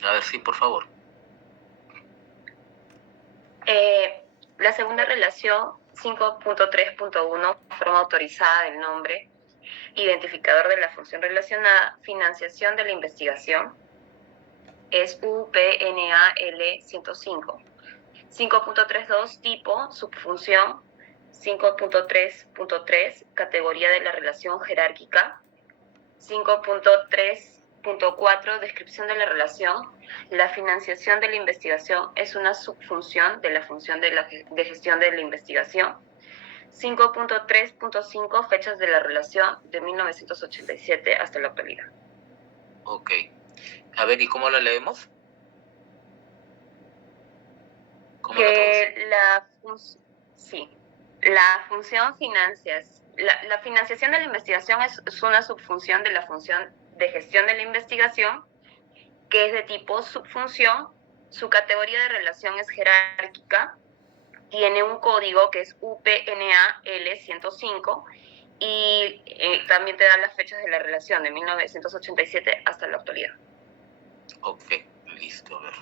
A ver, sí, por favor. La segunda relación, 5.3.1, forma autorizada del nombre, identificador de la función relacionada, financiación de la investigación, es UPNAL 105. 5.32, tipo, subfunción. 5.3.3, categoría de la relación jerárquica. 5.3.4, descripción de la relación. La financiación de la investigación es una subfunción de la función de gestión de la investigación. 5.3.5, fechas de la relación de 1987 hasta la actualidad. Ok. A ver, ¿y cómo lo leemos? La función financias. La financiación de la investigación es una subfunción de la función de gestión de la investigación, que es de tipo subfunción. Su categoría de relación es jerárquica, tiene un código que es UPNAL 105 y también te da las fechas de la relación de 1987 hasta la actualidad. Ok, listo, a ver.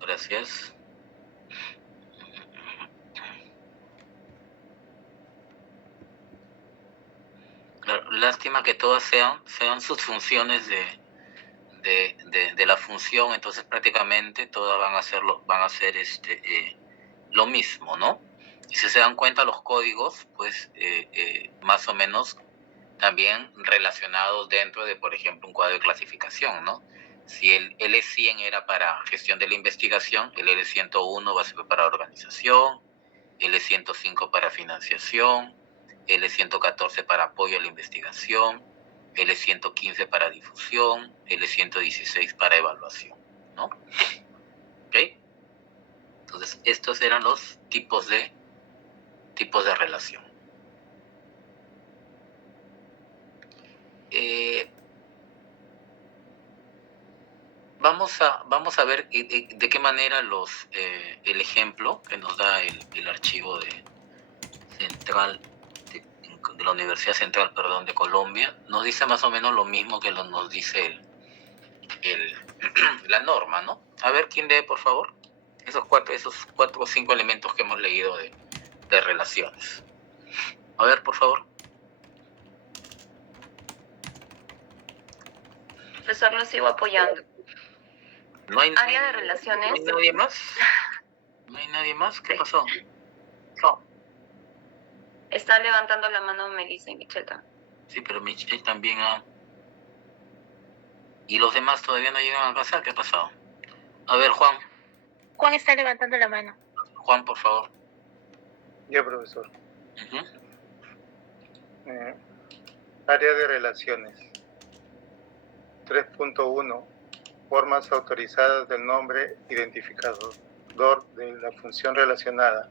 Gracias. Lástima que todas sean sus funciones de la función, entonces prácticamente todas van a ser lo mismo, ¿no? Y si se dan cuenta los códigos, pues más o menos también relacionados dentro de, por ejemplo, un cuadro de clasificación, ¿no? Si el L100 era para gestión de la investigación, el L101 va a ser para organización, L105 para financiación, L114 para apoyo a la investigación, L115 para difusión, L116 para evaluación, ¿no? ¿Ok? Entonces, estos eran los tipos de relación. Vamos a ver de qué manera el ejemplo que nos da el archivo de la Universidad Central, de Colombia, nos dice más o menos lo mismo que nos dice la norma, ¿no? A ver, ¿quién lee, por favor? Esos cuatro o cinco elementos que hemos leído de relaciones. A ver, por favor. Profesor, lo sigo apoyando. ¿No hay Área de relaciones. ¿No hay nadie más? ¿No hay nadie más? ¿Qué pasó? No. Está levantando la mano Melissa y Michelle también. Sí, pero Michelle también ha... ¿Y los demás todavía no llegan a casa? ¿Qué ha pasado? A ver, Juan. Juan está levantando la mano. Juan, por favor. Ya, profesor. Uh-huh. Área de relaciones. 3.1. Formas autorizadas del nombre identificador de la función relacionada.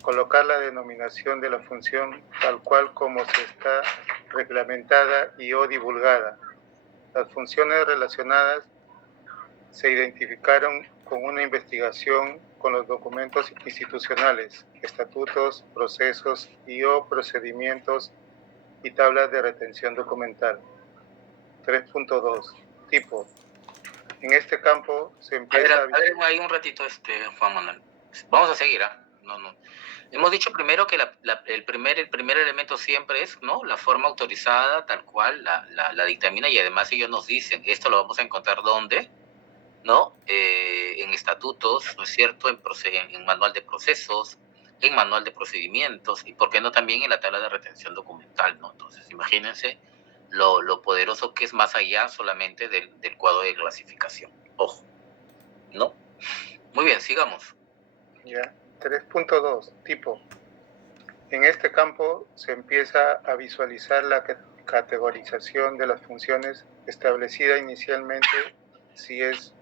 Colocar la denominación de la función tal cual como se está reglamentada y o divulgada. Las funciones relacionadas se identificaron con una investigación con los documentos institucionales, estatutos, procesos y o procedimientos y tablas de retención documental. 3.2. Tipo. En este campo se empieza a ver, ahí un ratito, Juan Manuel. Vamos a seguir, ¿ah? No. Hemos dicho primero que el primer elemento siempre es, ¿no?, la forma autorizada tal cual la dictamina, y además ellos nos dicen, esto lo vamos a encontrar ¿dónde? ¿No? En estatutos, ¿no es cierto?, en manual de procesos, en manual de procedimientos, y por qué no también en la tabla de retención documental, ¿no? Entonces, imagínense lo poderoso que es más allá solamente del cuadro de clasificación. Ojo, ¿no? Muy bien, sigamos. Ya. 3.2. Tipo. En este campo se empieza a visualizar la categorización de las funciones establecida inicialmente si es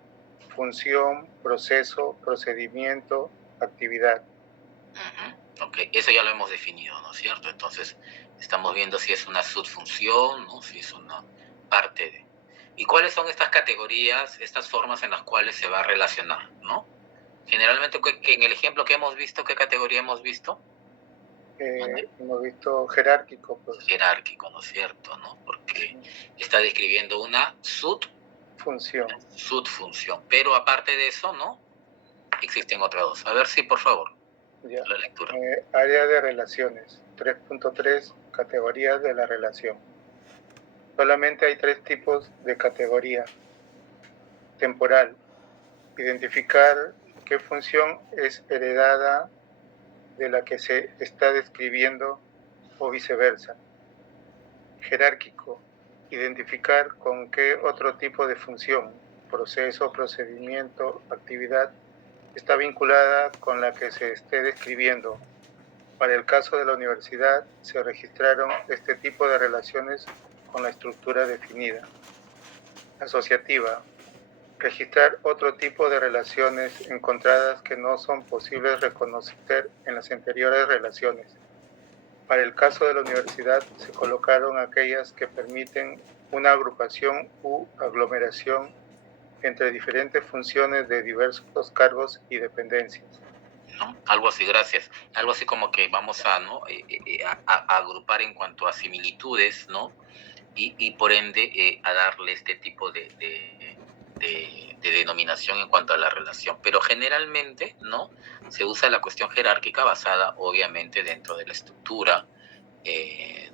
función, proceso, procedimiento, actividad. Uh-huh. Ok, eso ya lo hemos definido, ¿no es cierto? Entonces, estamos viendo si es una subfunción, ¿no?, si es una parte de... ¿Y cuáles son estas categorías, estas formas en las cuales se va a relacionar, ¿no? Generalmente, en el ejemplo que hemos visto, ¿qué categoría hemos visto? Hemos visto jerárquico. Pues. Jerárquico, ¿no es cierto? ¿No? Porque está describiendo una subfunción. Pero aparte de eso, ¿no?, existen otras dos. A ver si, por favor, ya. La lectura. Área de relaciones. 3.3. Categorías de la relación. Solamente hay 3 tipos de categoría. Temporal. Identificar qué función es heredada de la que se está describiendo o viceversa. Jerárquico. Identificar con qué otro tipo de función, proceso, procedimiento, actividad, está vinculada con la que se esté describiendo. Para el caso de la universidad, se registraron este tipo de relaciones con la estructura definida. Asociativa. Registrar otro tipo de relaciones encontradas que no son posibles reconocer en las anteriores relaciones. Para el caso de la universidad, se colocaron aquellas que permiten una agrupación u aglomeración entre diferentes funciones de diversos cargos y dependencias. ¿No? Algo así, gracias. Algo así como que vamos a, ¿no?, a agrupar en cuanto a similitudes, ¿no? Y por ende a darle este tipo de denominación en cuanto a la relación. Pero generalmente, ¿no?, se usa la cuestión jerárquica basada obviamente dentro de la estructura de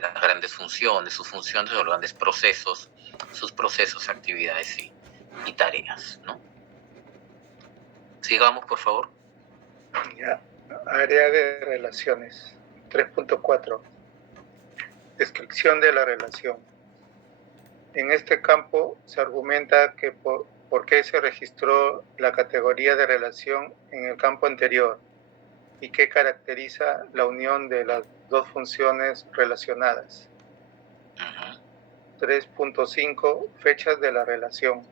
las grandes funciones, sus funciones, los grandes procesos, sus procesos, actividades y tareas, ¿no? Sigamos, por favor. Ya. Área de relaciones. 3.4. Descripción de la relación. En este campo se argumenta que por qué se registró la categoría de relación en el campo anterior y qué caracteriza la unión de las dos funciones relacionadas. Ujú. 3.5 Fechas de la relación.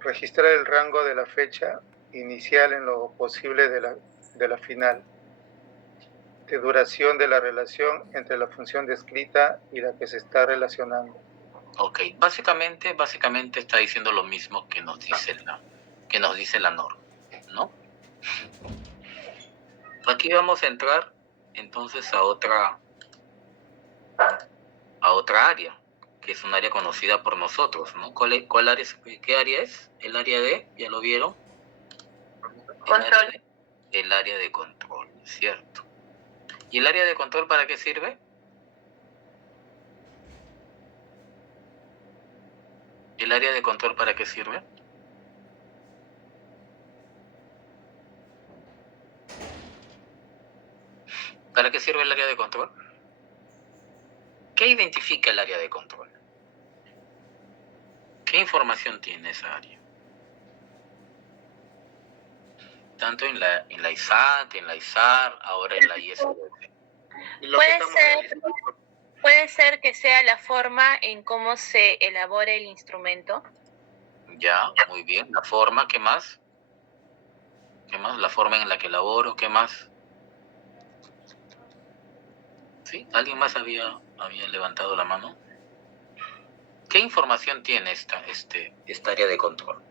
Registrar el rango de la fecha inicial en lo posible de la final. De duración de la relación entre la función descrita y la que se está relacionando. Ok, básicamente está diciendo lo mismo que nos dice la norma, ¿no? Aquí vamos a entrar entonces a otra área, que es un área conocida por nosotros, ¿no? ¿Cuál área qué área es? El área de, ¿ya lo vieron? Control. El área de control, ¿cierto? ¿Y el área de control para qué sirve? ¿El área de control para qué sirve? ¿Para qué sirve el área de control? ¿Qué identifica el área de control? ¿Qué información tiene esa área? Tanto en la ISAT, en la ISAR, ahora en la ISD. Puede ser que sea la forma en cómo se elabora el instrumento. Ya, muy bien. La forma, ¿qué más? ¿Qué más? La forma en la que elaboro, ¿qué más? ¿Sí? ¿Alguien más había levantado la mano? ¿Qué información tiene esta área de control?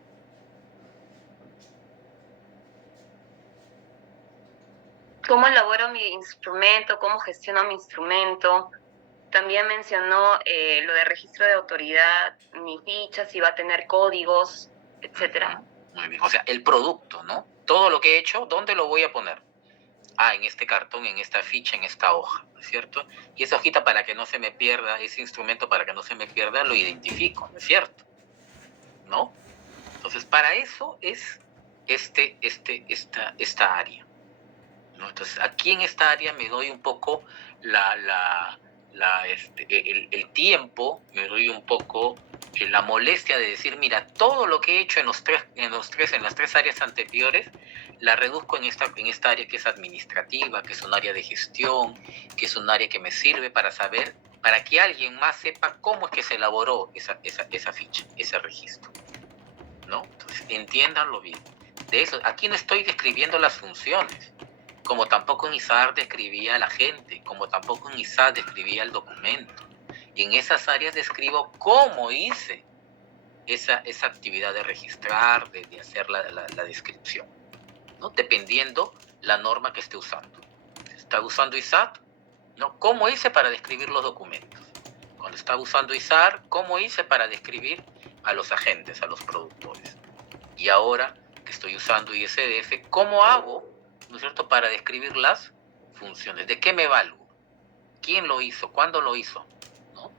¿Cómo elaboro mi instrumento? ¿Cómo gestiono mi instrumento? También mencionó lo de registro de autoridad, mi ficha, si va a tener códigos, etcétera. Muy bien. O sea, el producto, ¿no? Todo lo que he hecho, ¿dónde lo voy a poner? Ah, en este cartón, en esta ficha, en esta hoja, ¿no es cierto? Y esa hojita, para que no se me pierda, ese instrumento para que no se me pierda, lo identifico, ¿no es cierto? ¿No? Entonces, para eso es esta área, ¿no? Entonces, aquí en esta área me doy un poco el tiempo, me doy un poco la molestia de decir, mira, todo lo que he hecho en las tres áreas anteriores, la reduzco en esta área que es administrativa, que es un área de gestión, que es un área que me sirve para saber, para que alguien más sepa cómo es que se elaboró esa ficha, ese registro, ¿no? Entonces, entiéndanlo bien. De eso, aquí no estoy describiendo las funciones, como tampoco en ISAR describía a la gente, como tampoco en ISAT describía el documento. Y en esas áreas describo cómo hice esa actividad de registrar, de hacer la descripción, ¿no? Dependiendo la norma que esté usando. ¿Está usando ISAT? ¿No? ¿Cómo hice para describir los documentos? Cuando estaba usando ISAR, ¿cómo hice para describir a los agentes, a los productores? Y ahora que estoy usando ISDF, ¿cómo hago, ¿no es cierto?, para describir las funciones? ¿De qué me valgo? ¿Quién lo hizo? ¿Cuándo lo hizo? ¿No?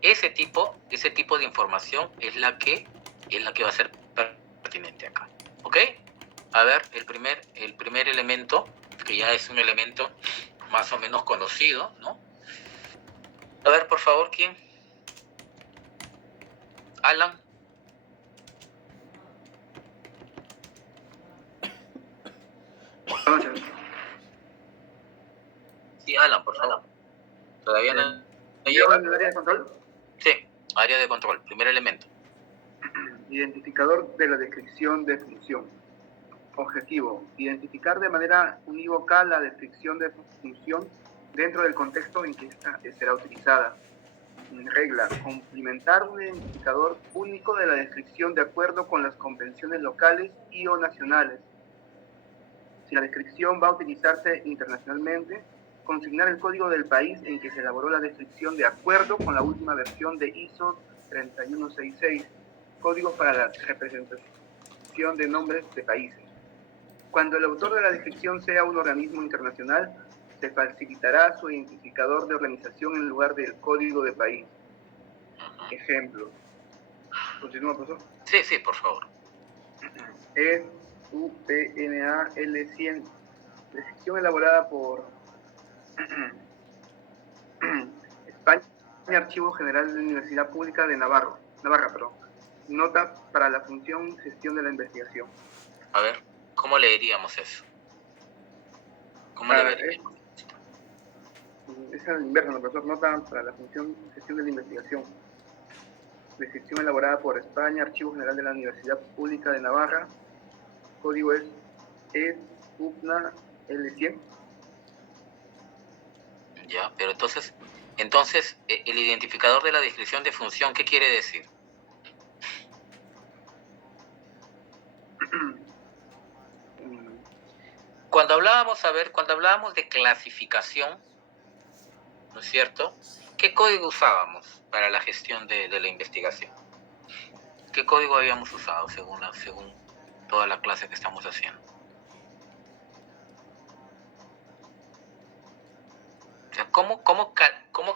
Ese tipo de información es la que va a ser pertinente acá. ¿Ok? A ver, el primer elemento, que ya es un elemento más o menos conocido, ¿no? A ver, por favor, ¿quién? Alan. Sí, Alan, por favor. ¿Todavía no llega? ¿En el área de control? Sí, área de control, primer elemento. Identificador de la descripción de función. Objetivo: identificar de manera unívoca la descripción de función dentro del contexto en que ésta será utilizada. Regla: cumplimentar un identificador único de la descripción de acuerdo con las convenciones locales y o nacionales. Si la descripción va a utilizarse internacionalmente, consignar el código del país en que se elaboró la descripción de acuerdo con la última versión de ISO 3166, códigos para la representación de nombres de países. Cuando el autor de la descripción sea un organismo internacional, se facilitará su identificador de organización en lugar del código de país. Ejemplo. ¿Continúa, profesor? Sí, sí, por favor. UPNA L100, descripción elaborada por España, Archivo General de la Universidad Pública de Navarra. Nota para la función gestión de la investigación. A ver, ¿cómo leeríamos eso? ¿Cómo le veríamos? Es al inverso, ¿no, profesor? Nota para la función gestión de la investigación. Descripción elaborada por España, Archivo General de la Universidad Pública de Navarra. Código es UPNA L100. Ya, pero entonces, el identificador de la descripción de función, ¿qué quiere decir? Cuando hablábamos de clasificación, ¿no es cierto? ¿Qué código usábamos para la gestión de la investigación? ¿Qué código habíamos usado según toda la clase que estamos haciendo? O sea, ¿cómo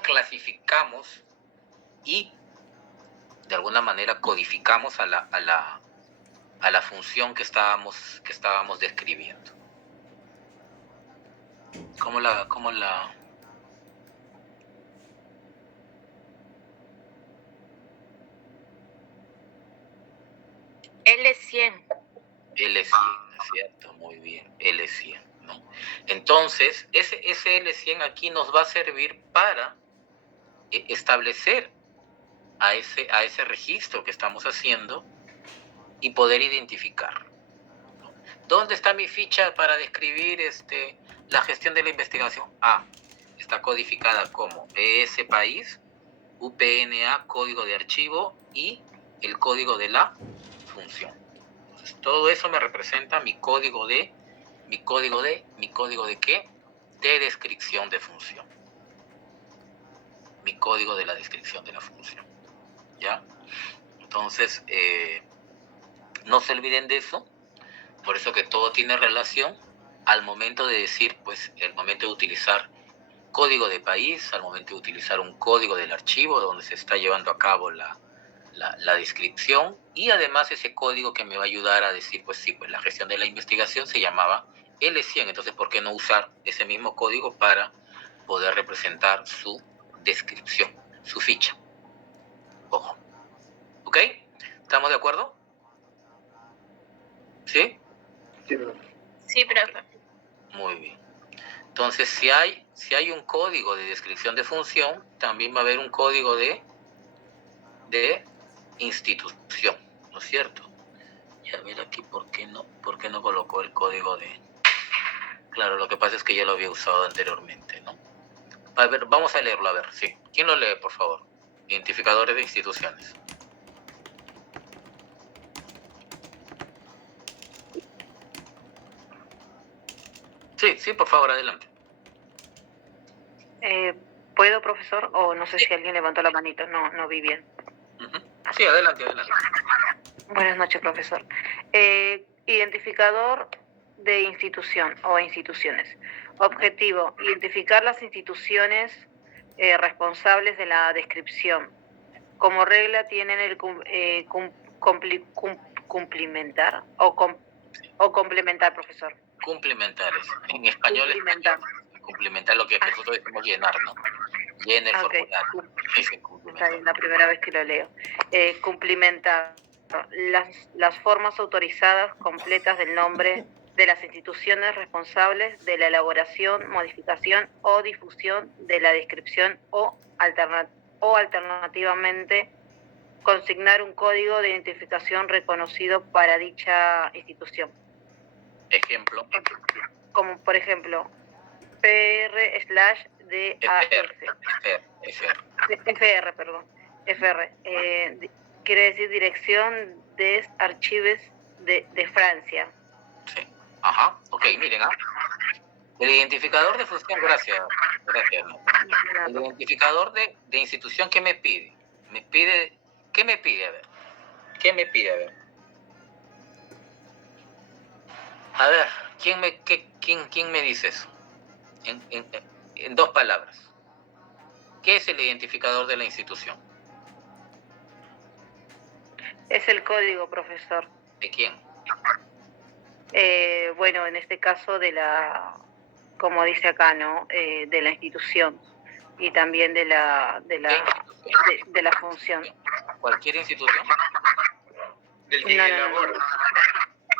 clasificamos y de alguna manera codificamos a la función que estábamos describiendo? ¿Cómo la L100. L100, ¿es cierto? Muy bien, L100, ¿no? Entonces, ese L100 aquí nos va a servir para establecer a ese registro que estamos haciendo y poder identificar, ¿no? ¿Dónde está mi ficha para describir la gestión de la investigación? Está codificada como ES país, UPNA, código de archivo y el código de la función. Entonces, todo eso me representa mi código de qué? De descripción de función. Mi código de la descripción de la función. ¿Ya? Entonces, no se olviden de eso. Por eso que todo tiene relación al momento de decir, pues, el momento de utilizar código de país, al momento de utilizar un código del archivo donde se está llevando a cabo la descripción, y además ese código que me va a ayudar a decir, pues sí, pues la gestión de la investigación se llamaba L100, entonces ¿por qué no usar ese mismo código para poder representar su descripción, su ficha? Ojo. ¿Ok? ¿Estamos de acuerdo? ¿Sí? Sí, profe. Muy bien. Entonces, si hay un código de descripción de función, también va a haber un código de institución, ¿no es cierto? Y a ver aquí, ¿por qué no colocó el código de...? Claro, lo que pasa es que ya lo había usado anteriormente, ¿no? A ver, vamos a leerlo, a ver, sí. ¿Quién lo lee, por favor? Identificadores de instituciones. Sí, por favor, adelante. ¿Puedo, profesor? O no sé si alguien levantó la manito, no vi bien. Sí, adelante. Buenas noches, profesor. Identificador de institución o instituciones. Objetivo, identificar las instituciones responsables de la descripción. Como regla tienen el cumplimentar o complementar, profesor. Complementar, en español complementar lo que nosotros decimos llenar, ¿no? Llena el formulario. Está bien, la primera vez que lo leo. Cumplimentar las formas autorizadas completas del nombre de las instituciones responsables de la elaboración, modificación o difusión de la descripción o alternativamente consignar un código de identificación reconocido para dicha institución. Ejemplo. Como por ejemplo, PR/DAF. FR. Quiere decir Dirección des Archives de Francia. Sí. Ajá. Ok, miren. El identificador de función, gracias. El identificador de institución, ¿qué me pide? ¿Qué me pide? A ver. ¿Qué me pide? A ver. A ver, ¿quién me dice eso? En dos palabras. ¿Qué es el identificador de la institución? Es el código, profesor. ¿De quién? Bueno, en este caso como dice acá, ¿no? De la institución y también de la función. ¿Cualquier institución? Del que elabora.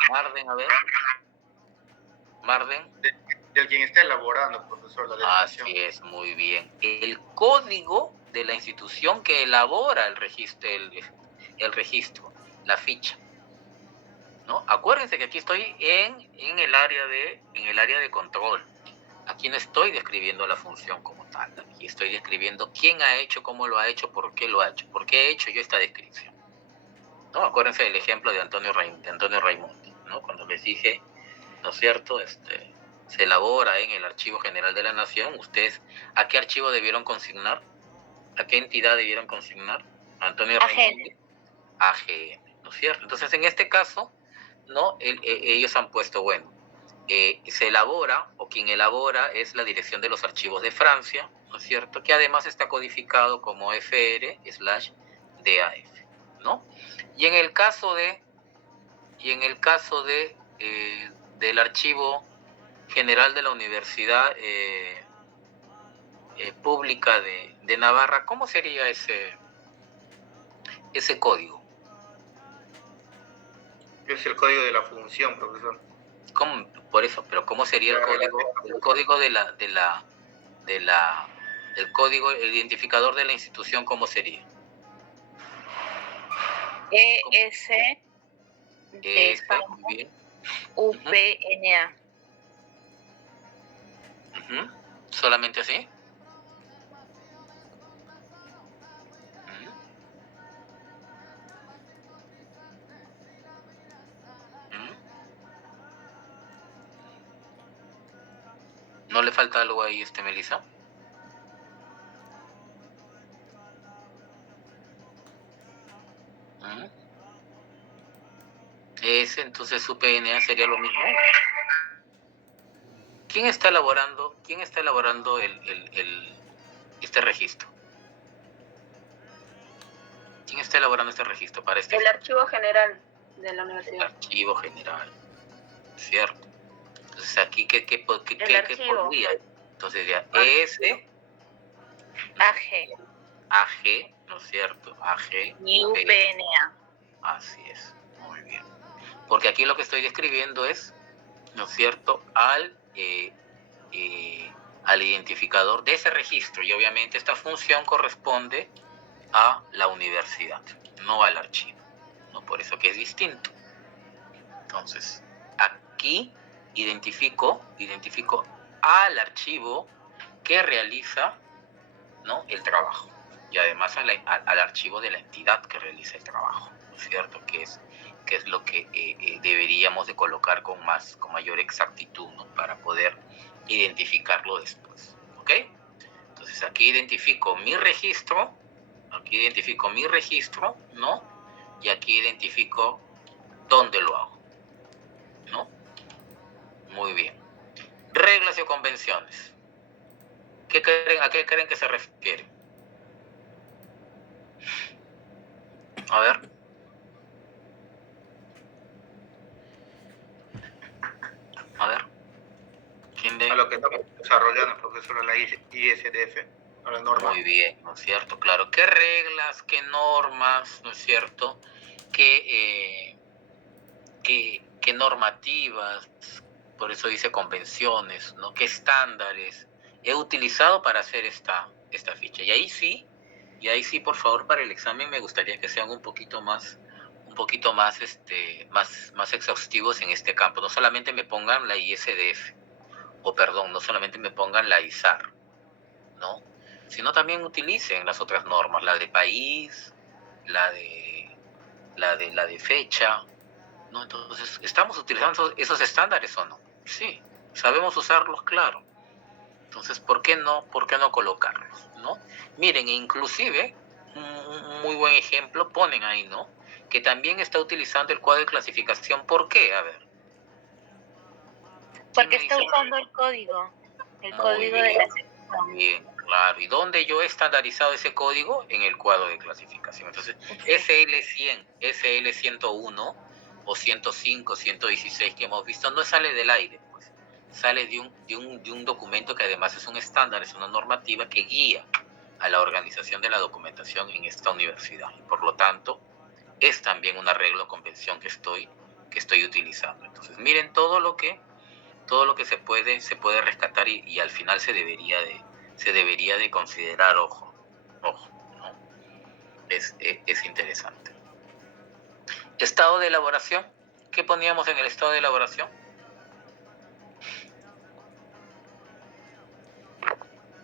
Marden, a ver. Marden. del quien está elaborando, profesor, la definición. Así es, muy bien. El código de la institución que elabora el registro, la ficha, ¿no? Acuérdense que aquí estoy en el área de control. Aquí no estoy describiendo la función como tal. Aquí estoy describiendo quién ha hecho, cómo lo ha hecho, por qué lo ha hecho, por qué he hecho yo esta descripción. ¿No? Acuérdense del ejemplo de Antonio Raimondi, ¿no? Cuando les dije, ¿no es cierto? Se elabora en el Archivo General de la Nación. ¿Ustedes a qué archivo debieron consignar? ¿A qué entidad debieron consignar? Antonio Raimondi. AGN, ¿no es cierto? Entonces, en este caso, ¿no? Ellos han puesto, bueno, se elabora, o quien elabora es la Dirección de los Archivos de Francia, ¿no es cierto? Que además está codificado como FR/DAF, ¿no? Y en el caso del Archivo General de la Universidad Pública de Navarra, ¿cómo sería ese código? Es el código de la función, profesor. ¿Cómo? Por eso, pero ¿cómo sería el código el código, el identificador de la institución, cómo sería? ES de España, muy bien. UPNA. ¿Solamente así? ¿No le falta algo ahí, Melissa? Entonces su PNA sería lo mismo. ¿Quién está elaborando este registro? ¿Quién está elaborando este registro para este? El Archivo General de la Universidad. El Archivo General, ¿cierto? Entonces aquí, ¿qué podría? Entonces ya, AG, ¿no es cierto? AG y UPNA. Así es, muy bien. Porque aquí lo que estoy describiendo es, ¿no es cierto?, al identificador de ese registro. Y obviamente esta función corresponde a la universidad, no al archivo, ¿no? Por eso que es distinto. Entonces, aquí identifico al archivo que realiza, ¿no?, el trabajo, y además al archivo de la entidad que realiza el trabajo, ¿no es cierto?, que es lo que deberíamos de colocar con mayor exactitud, ¿no?, para poder identificarlo después, ¿ok? Entonces aquí identifico mi registro, ¿no?, y aquí identifico dónde lo hago, ¿no? Muy bien. Reglas y convenciones. ¿A qué creen que se refiere? A ver. A lo que estamos desarrollando, profesor, a la ISDF, a la norma. Muy bien, ¿no es cierto? Claro. ¿Qué reglas, qué normas, ¿no es cierto? ¿Qué normativas, por eso dice convenciones, ¿no?, qué estándares he utilizado para hacer esta ficha? Y ahí sí, por favor, para el examen me gustaría que sean un poquito más exhaustivos en este campo. No solamente me pongan la ISDF, no solamente me pongan la ISAR, ¿no?, sino también utilicen las otras normas, la de país, la de fecha, ¿no? Entonces, ¿estamos utilizando esos estándares o no? Sí, sabemos usarlos, claro. Entonces, ¿por qué no colocarlos, ¿no? Miren, inclusive, un muy buen ejemplo ponen ahí, ¿no?, que también está utilizando el cuadro de clasificación. ¿Por qué? A ver. Porque está usando el código de la sección. Bien, claro. ¿Y dónde yo he estandarizado ese código? En el cuadro de clasificación. Entonces, SL100, SL101 o 105, 116 que hemos visto, no sale del aire, pues. Sale de un documento que además es un estándar, es una normativa que guía a la organización de la documentación en esta universidad. Y por lo tanto, es también una regla o convención que estoy utilizando. Entonces, miren todo lo que todo lo que se puede rescatar y al final se debería de considerar, ojo, ¿no? Es interesante. Estado de elaboración. ¿Qué poníamos en el estado de elaboración?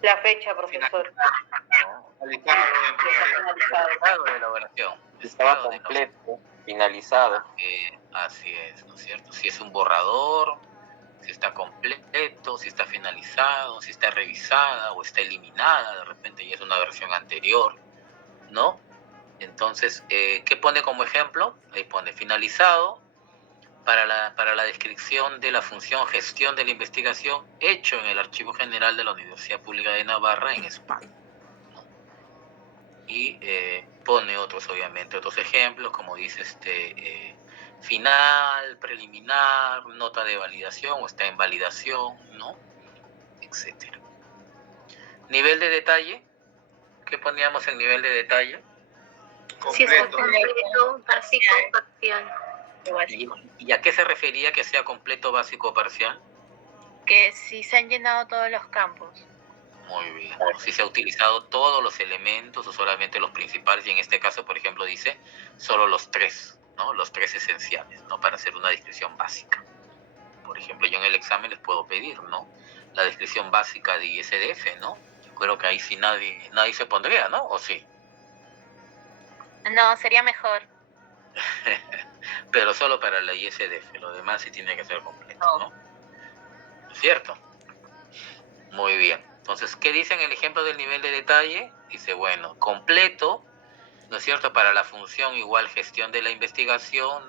La fecha, profesor. Estado de elaboración. Estaba completo, finalizado. Así es, ¿no es cierto? Si es un borrador, si está completo, si está finalizado, si está revisada o está eliminada, de repente ya es una versión anterior, ¿no? Entonces, ¿qué pone como ejemplo? Ahí pone finalizado para la descripción de la función gestión de la investigación hecho en el Archivo General de la Universidad Pública de Navarra en España, ¿no? Y pone obviamente otros ejemplos, como dice final, preliminar, nota de validación o está en validación, ¿no? Etcétera. Nivel de detalle. ¿Qué poníamos en nivel de detalle? Si es completo, básico, parcial. ¿Y a qué se refería que sea completo, básico o parcial? Que si se han llenado todos los campos. Muy bien. O si se ha utilizado todos los elementos o solamente los principales, y en este caso, por ejemplo, dice solo los 3, ¿no? Los 3 esenciales, ¿no? Para hacer una descripción básica. Por ejemplo, yo en el examen les puedo pedir, ¿no? La descripción básica de ISDF, ¿no? Yo creo que ahí sí nadie se pondría, ¿no? ¿O sí? No, sería mejor. Pero solo para la ISDF, lo demás sí tiene que ser completo, ¿no? ¿Es cierto? Muy bien. Entonces, ¿qué dice en el ejemplo del nivel de detalle? Dice, bueno, completo, ¿no es cierto? Para la función igual gestión de la investigación,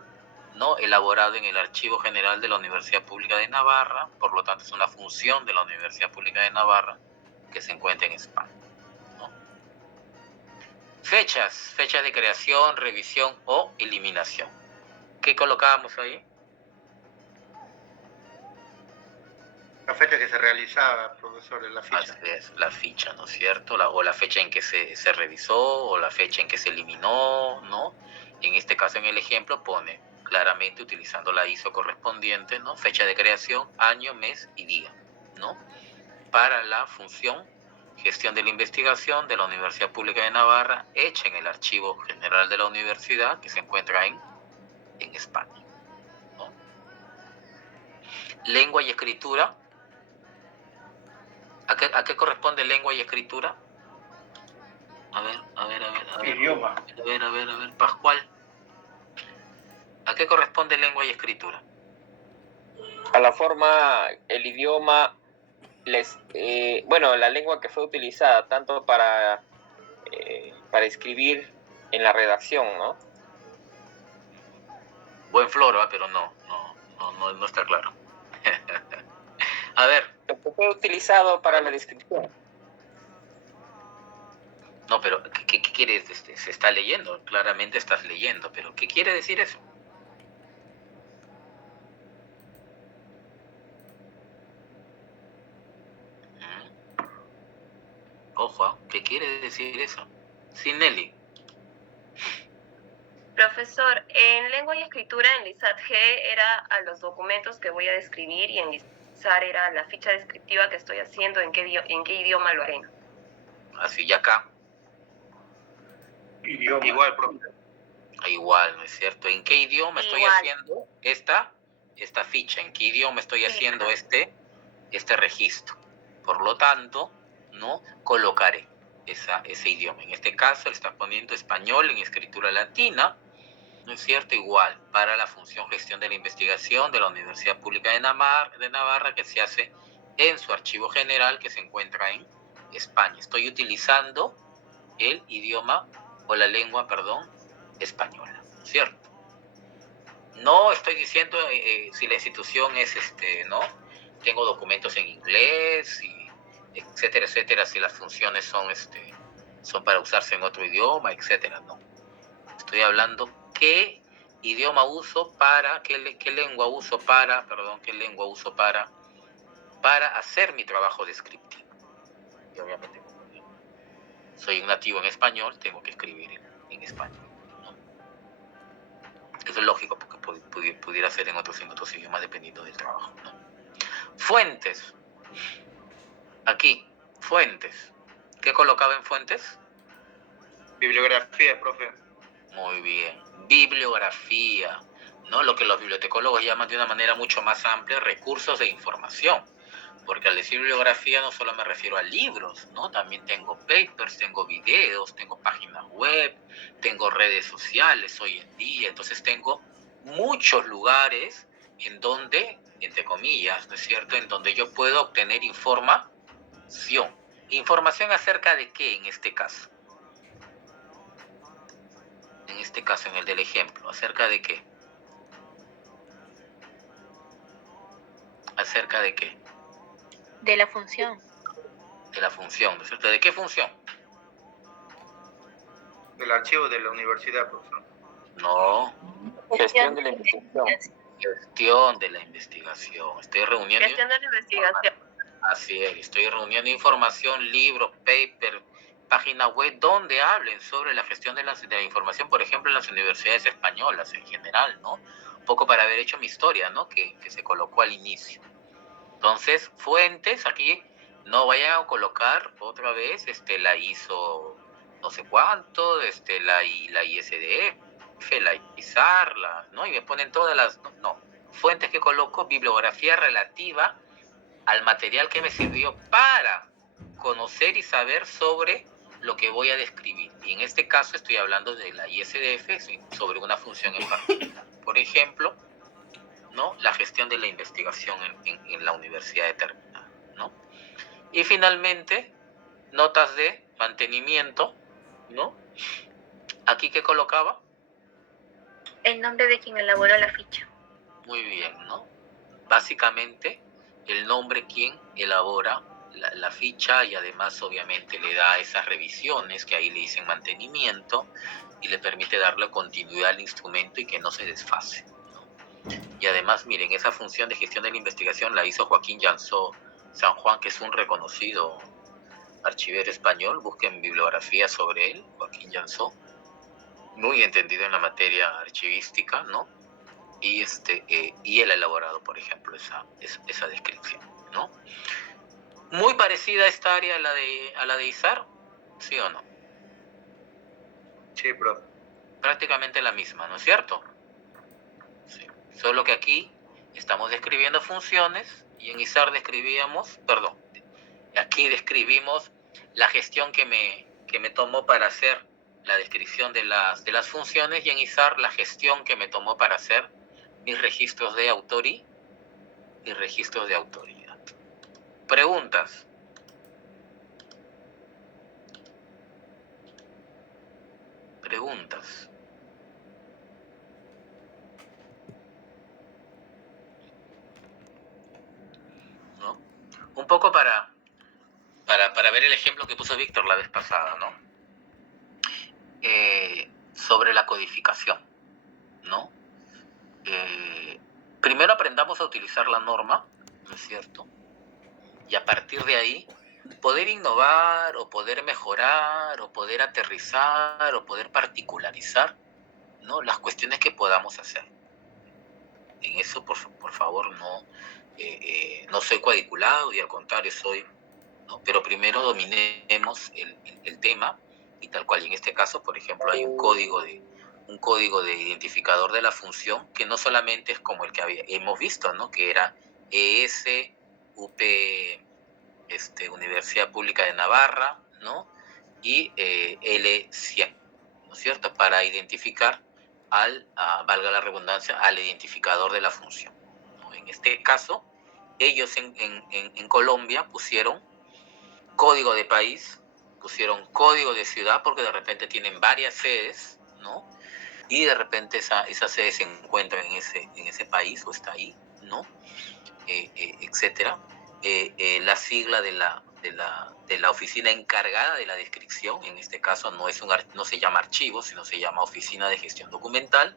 ¿no? Elaborado en el Archivo General de la Universidad Pública de Navarra, por lo tanto es una función de la Universidad Pública de Navarra que se encuentra en España, ¿no? Fechas de creación, revisión o eliminación. ¿Qué colocábamos ahí? La fecha que se realizaba, profesor, en la ficha. Así es, la ficha, ¿no es cierto? O la fecha en que se revisó, o la fecha en que se eliminó, ¿no? En este caso, en el ejemplo, pone claramente, utilizando la ISO correspondiente, ¿no? Fecha de creación, año, mes y día, ¿no? Para la función gestión de la investigación de la Universidad Pública de Navarra, hecha en el Archivo General de la Universidad, que se encuentra en España, ¿no? Lengua y escritura. ¿A qué corresponde lengua y escritura? A ver. Idioma. A ver, Pascual. ¿A qué corresponde lengua y escritura? A la forma, el idioma, la lengua que fue utilizada tanto para escribir en la redacción, ¿no? Buen floro, pero no está claro. A ver. Lo que fue utilizado para la descripción. No, pero ¿qué quiere decir? Se está leyendo, claramente estás leyendo, pero ¿qué quiere decir eso? Ojo, ¿qué quiere decir eso? Sí, Nelly. Profesor, en lengua y escritura en LISAT-G era a los documentos que voy a describir y en LISAT era la ficha descriptiva que estoy haciendo, en qué idioma lo haré. Así, y acá. Idioma. Igual, profesor. Igual, ¿no es cierto? ¿En qué idioma estoy haciendo esta ficha? ¿En qué idioma estoy haciendo este registro? Por lo tanto, ¿no? Colocaré ese idioma. En este caso le estás poniendo español en escritura latina, ¿no es cierto? Igual, para la función gestión de la investigación de la Universidad Pública de Navarra, que se hace en su archivo general que se encuentra en España. Estoy utilizando el idioma o la lengua, española, ¿cierto? No estoy diciendo si la institución es, ¿no? Tengo documentos en inglés, y etcétera, si las funciones son para usarse en otro idioma, etcétera, no. Estoy hablando qué idioma uso para, qué lengua uso para hacer mi trabajo descriptivo. Y obviamente, como soy un nativo en español, tengo que escribir en español, ¿no? Eso es lógico, porque pudiera ser en otros idiomas dependiendo del trabajo, ¿no? Fuentes. Aquí, fuentes. ¿Qué colocaba en fuentes? Bibliografía, profe. Muy bien. Bibliografía, ¿no? Lo que los bibliotecólogos llaman de una manera mucho más amplia recursos de información. Porque al decir bibliografía no solo me refiero a libros, ¿no? También tengo papers, tengo videos, tengo páginas web, tengo redes sociales hoy en día. Entonces tengo muchos lugares en donde, entre comillas, ¿no es cierto?, en donde yo puedo obtener información. ¿Información acerca de qué en este caso? En este caso, en el del ejemplo, ¿acerca de qué? ¿Acerca de qué? De la función. De la función, ¿no es cierto? ¿De qué función? Del archivo de la universidad, profesor. No. Gestión de la investigación. Gestión de la investigación. Estoy reuniendo... Gestión de la investigación. Así es, estoy reuniendo información, libros, papers, páginas web donde hablen sobre la gestión de la información, por ejemplo, en las universidades españolas en general, ¿no? Un poco para haber hecho mi historia, ¿no? Que se colocó al inicio. Entonces, fuentes, aquí no vayan a colocar otra vez la ISO no sé cuánto, la ISDF, la ISAR, ¿no? Y me ponen todas las... No, fuentes que coloco, bibliografía relativa al material que me sirvió para conocer y saber sobre lo que voy a describir. Y en este caso estoy hablando de la ISDF sobre una función en particular. Por ejemplo, ¿no? La gestión de la investigación en la universidad determinada, ¿no? Y finalmente, notas de mantenimiento, ¿no? Aquí, ¿qué colocaba? El nombre de quien elaboró la ficha. Muy bien, ¿no? Básicamente, el nombre quien elabora la ficha y además obviamente le da esas revisiones que ahí le dicen mantenimiento y le permite darle continuidad al instrumento y que no se desfase, ¿no? Y además, miren, esa función de gestión de la investigación la hizo Joaquín Jansó San Juan, que es un reconocido archivero español. Busquen bibliografía sobre él, Joaquín Jansó, muy entendido en la materia archivística, ¿no? Y él ha elaborado, por ejemplo, esa descripción, ¿no? Muy parecida esta área a la de ISAR, ¿sí o no? Sí, profe. Prácticamente la misma, ¿no es cierto? Sí. Solo que aquí estamos describiendo funciones y en ISAR aquí describimos la gestión que me tomó para hacer la descripción de las funciones, y en ISAR la gestión que me tomó para hacer mis registros de autoría y registros de autoridad. Preguntas. Preguntas. ¿No? Un poco para ver el ejemplo que puso Víctor la vez pasada, ¿no? Sobre la codificación, ¿no? Primero aprendamos a utilizar la norma, ¿no es cierto? Y a partir de ahí, poder innovar o poder mejorar o poder aterrizar o poder particularizar, ¿no? Las cuestiones que podamos hacer. En eso, por favor, no soy cuadriculado y al contrario soy, ¿no? Pero primero dominemos el tema y tal cual. Y en este caso, por ejemplo, hay un código de identificador de la función que no solamente es como el que hemos visto, ¿no? Que era ES, UP, Universidad Pública de Navarra, ¿no? Y L100, ¿no es cierto? Para identificar valga la redundancia, al identificador de la función, ¿no? En este caso, ellos en Colombia pusieron código de país, pusieron código de ciudad, porque de repente tienen varias sedes, ¿no? Y de repente esa sede se encuentra en ese país o está ahí, ¿no? Etcétera. La sigla de la oficina encargada de la descripción, en este caso no se llama archivo, sino se llama oficina de gestión documental,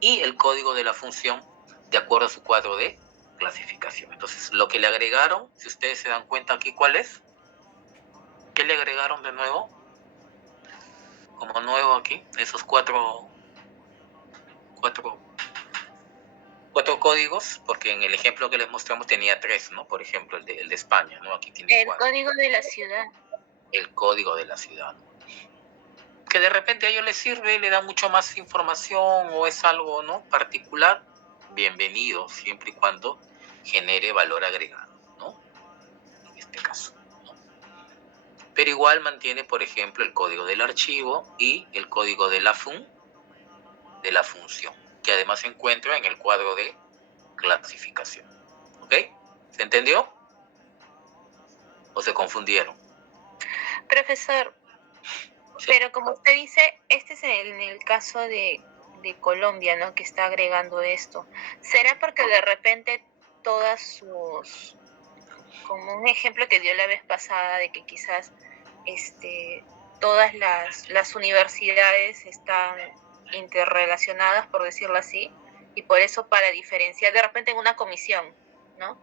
y el código de la función de acuerdo a su cuadro de clasificación. Entonces, lo que le agregaron, si ustedes se dan cuenta aquí, ¿cuál es? ¿Qué le agregaron de nuevo? Como nuevo aquí, esos cuatro 4 códigos, porque en el ejemplo que les mostramos tenía 3, ¿no? Por ejemplo, el de España, ¿no? Aquí tiene El 4. código de la ciudad. El código de la ciudad, ¿no? Que de repente a ellos les sirve, le da mucho más información o es algo, ¿no?, particular, bienvenido, siempre y cuando genere valor agregado, ¿no? En este caso, ¿no? Pero igual mantiene, por ejemplo, el código del archivo y el código de la función, que además se encuentra en el cuadro de clasificación. ¿Ok? ¿Se entendió? ¿O se confundieron? Profesor, Sí. pero como usted dice, este es en el caso de Colombia, ¿no? Que está agregando esto. ¿Será porque de repente todas sus, como un ejemplo que dio la vez pasada, de que quizás todas las universidades están interrelacionadas, por decirlo así, y por eso para diferenciar de repente en una comisión, ¿no?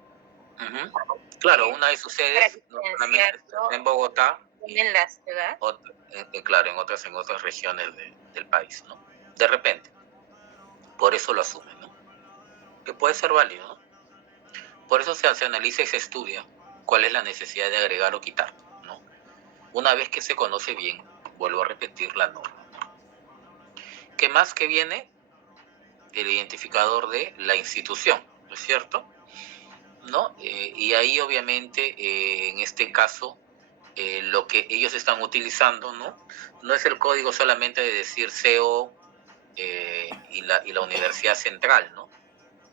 Claro, una de sus sedes Para no solamente está en Bogotá, en la ciudad. claro, en otras regiones del país, ¿no? De repente. Por eso lo asumen, ¿no? Que puede ser válido, ¿no? Por eso se analiza y se estudia cuál es la necesidad de agregar o quitar, ¿no? Una vez que se conoce bien, vuelvo a repetir la norma, ¿no? ¿Qué más que viene? El identificador de la institución, ¿no es cierto? ¿No? Y ahí obviamente, en este caso, lo que ellos están utilizando, no es el código solamente de decir CEO y la Universidad Central, ¿no?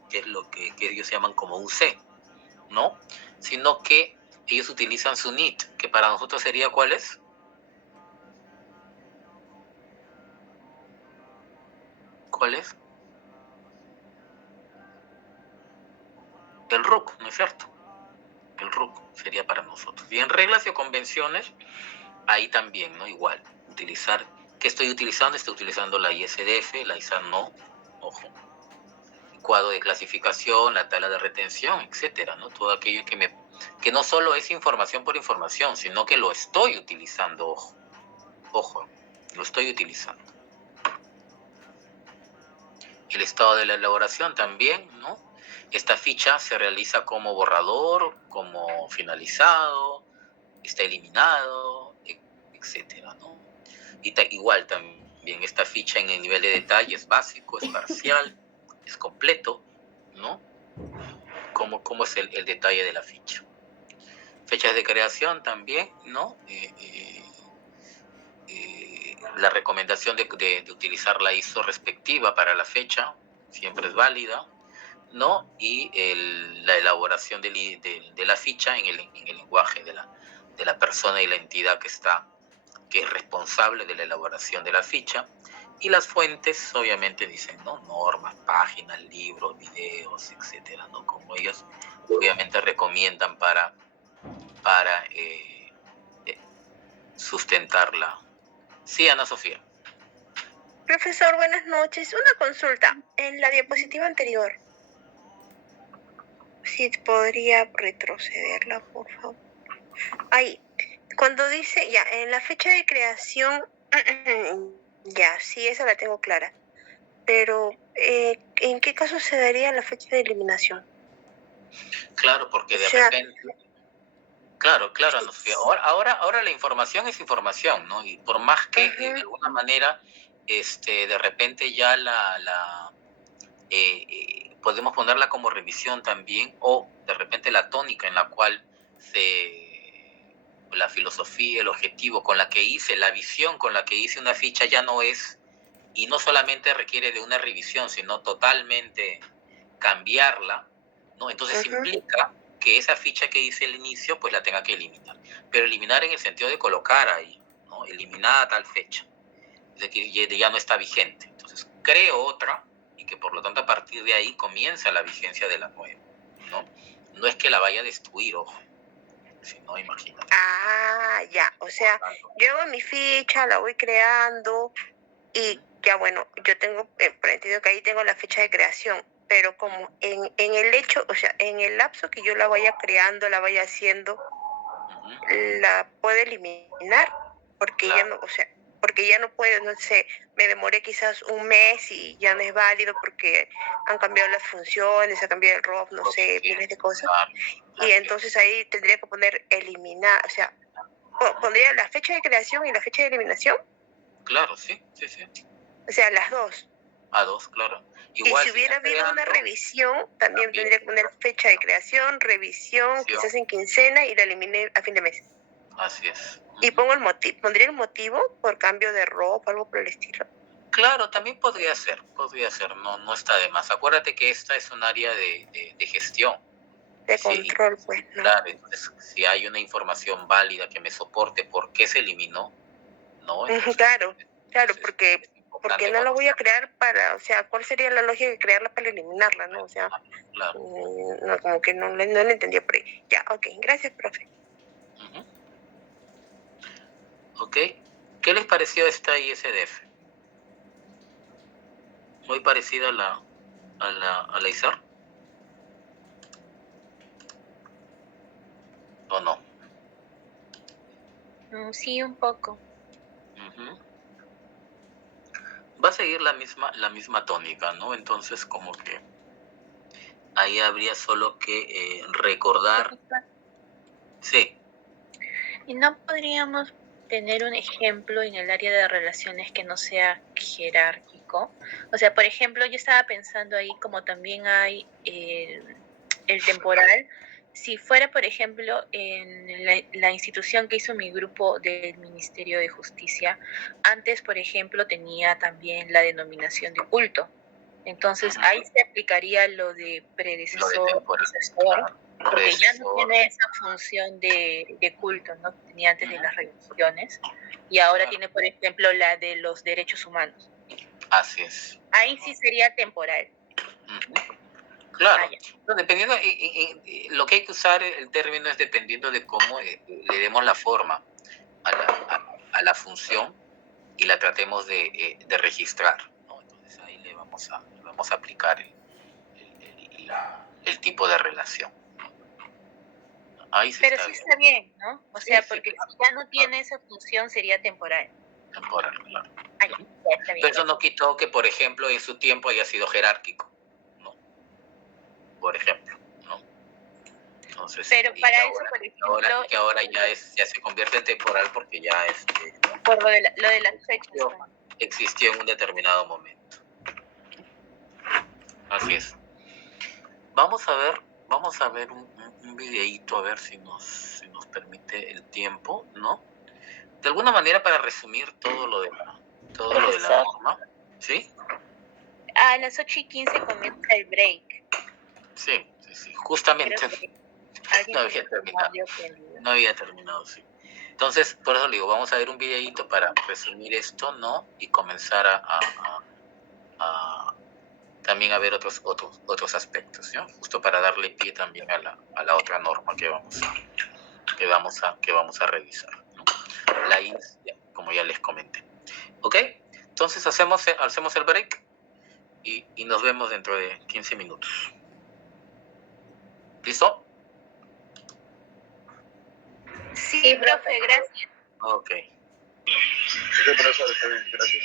Que es lo que ellos llaman como UC, ¿no? Sino que ellos utilizan su NIT, que para nosotros sería, ¿cuál es? ¿Cuál es? El RUC, ¿no es cierto? El RUC sería para nosotros. Y en reglas y convenciones, ahí también, ¿no? Igual, utilizar, ¿qué estoy utilizando? Estoy utilizando la ISDF, la ISAN no, ojo, el cuadro de clasificación, la tabla de retención, etcétera, ¿no? Todo aquello que no solo es información por información, sino que lo estoy utilizando, ojo, lo estoy utilizando. El estado de la elaboración también, ¿no? Esta ficha se realiza como borrador, como finalizado, está eliminado, etcétera, ¿no? Y igual también esta ficha en el nivel de detalle es básico, es parcial, es completo, ¿no? ¿Cómo es el detalle de la ficha? Fechas de creación también, ¿no? La recomendación de utilizar la ISO respectiva para la fecha siempre es válida, ¿no? Y la elaboración de la ficha en el lenguaje de la persona y la entidad que es responsable de la elaboración de la ficha. Y las fuentes obviamente dicen, ¿no? Normas, páginas, libros, videos, etcétera, ¿no? Como ellos obviamente recomiendan para sustentarla. Sí, Ana Sofía. Profesor, buenas noches. Una consulta. En la diapositiva anterior, si podría retrocederla, por favor. Ahí, cuando dice, ya, en la fecha de creación, ya, sí, esa la tengo clara. Pero, ¿en qué caso se daría la fecha de eliminación? Claro, porque de repente... Claro, Ana Sofía. Ahora la información es información, ¿no? Y por más que de alguna manera, de repente ya podemos ponerla como revisión también, o de repente la tónica en la cual la filosofía, el objetivo con la que hice, la visión con la que hice una ficha ya no es, y no solamente requiere de una revisión, sino totalmente cambiarla, ¿no? Entonces implica que esa ficha que hice al inicio, pues la tenga que eliminar. Pero eliminar en el sentido de colocar ahí, ¿no? Eliminada tal fecha. Es decir, ya no está vigente. Entonces creo otra, y que por lo tanto a partir de ahí comienza la vigencia de la nueva, ¿no? No es que la vaya a destruir, ojo. Si no, imagínate. Ah, ya. O sea, yo hago mi ficha, la voy creando, y ya bueno, yo tengo entendido que ahí tengo la fecha de creación, pero como en el hecho, o sea, en el lapso que yo la vaya creando, la vaya haciendo, la puedo eliminar, porque ya no, o sea, porque ya no puede, no sé, me demoré quizás un mes y ya no es válido porque han cambiado las funciones, ha cambiado el ROP, no sé, miles de cosas. Y entonces ahí tendría que poner eliminar, o sea, pondría la fecha de creación y la fecha de eliminación. Claro, sí. O sea, las dos. A dos, claro. Igual, y si hubiera habido una revisión, también tendría que poner fecha de creación, revisión, quizás en quincena y la eliminé a fin de mes. Así es. Y pongo el motivo, pondría el motivo por cambio de ropa, algo por el estilo. Claro, también podría ser, no está de más. Acuérdate que esta es un área de gestión. De control, pues, ¿no? Claro, entonces, si hay una información válida que me soporte por qué se eliminó, ¿no? Entonces, claro, porque no la voy a crear para, o sea, ¿cuál sería la lógica de crearla para eliminarla, no? O sea, no, como que no le entendía por ahí. Ya, ok, gracias, profe. Ok, ¿qué les pareció esta ISDF? Muy parecida a la ISAR. ¿O no? Sí, un poco. Va a seguir la misma tónica, ¿no? Entonces, como que ahí habría solo que recordar. Sí. ¿Y no podríamos tener un ejemplo en el área de relaciones que no sea jerárquico? O sea, por ejemplo, yo estaba pensando ahí como también hay el temporal. Si fuera, por ejemplo, en la institución que hizo mi grupo del Ministerio de Justicia, antes, por ejemplo, tenía también la denominación de culto. Entonces, ahí se aplicaría lo de predecesor, sucesor, porque ya no tiene esa función de culto, ¿no? Que tenía antes de las religiones, y ahora tiene, por ejemplo, la de los derechos humanos. Así es. Ahí sí sería temporal. Claro, no, dependiendo, lo que hay que usar el término es dependiendo de cómo le demos la forma a la función y la tratemos de registrar, ¿no? Entonces ahí le vamos a aplicar el tipo de relación. Ahí sí. Pero sí está bien, ¿no? O sea, porque si ya no tiene esa función sería temporal. Temporal, claro. Ya está bien. Pero eso no quitó que, por ejemplo, en su tiempo haya sido jerárquico, ¿no? Por ejemplo, ¿no? Entonces, pero para eso, por ejemplo... ahora ya se convierte en temporal porque ya por lo de las fechas. Existió en un determinado momento. Así es. Vamos a ver un videíto, a ver si nos permite el tiempo, ¿no? De alguna manera para resumir todo lo de la norma, ¿sí? A las 8:15 comienza el break. Sí, justamente no había terminado, sí. Entonces, por eso le digo, vamos a ver un videíto para resumir esto, ¿no? Y comenzar a también a ver otros aspectos, ¿no? Justo para darle pie también a la otra norma que vamos a revisar, ¿no? La INS, como ya les comenté. ¿Ok? Entonces hacemos el break y nos vemos dentro de 15 minutos. ¿Listo? Sí, profe, gracias. Ok. Sí, profesor, está bien, gracias.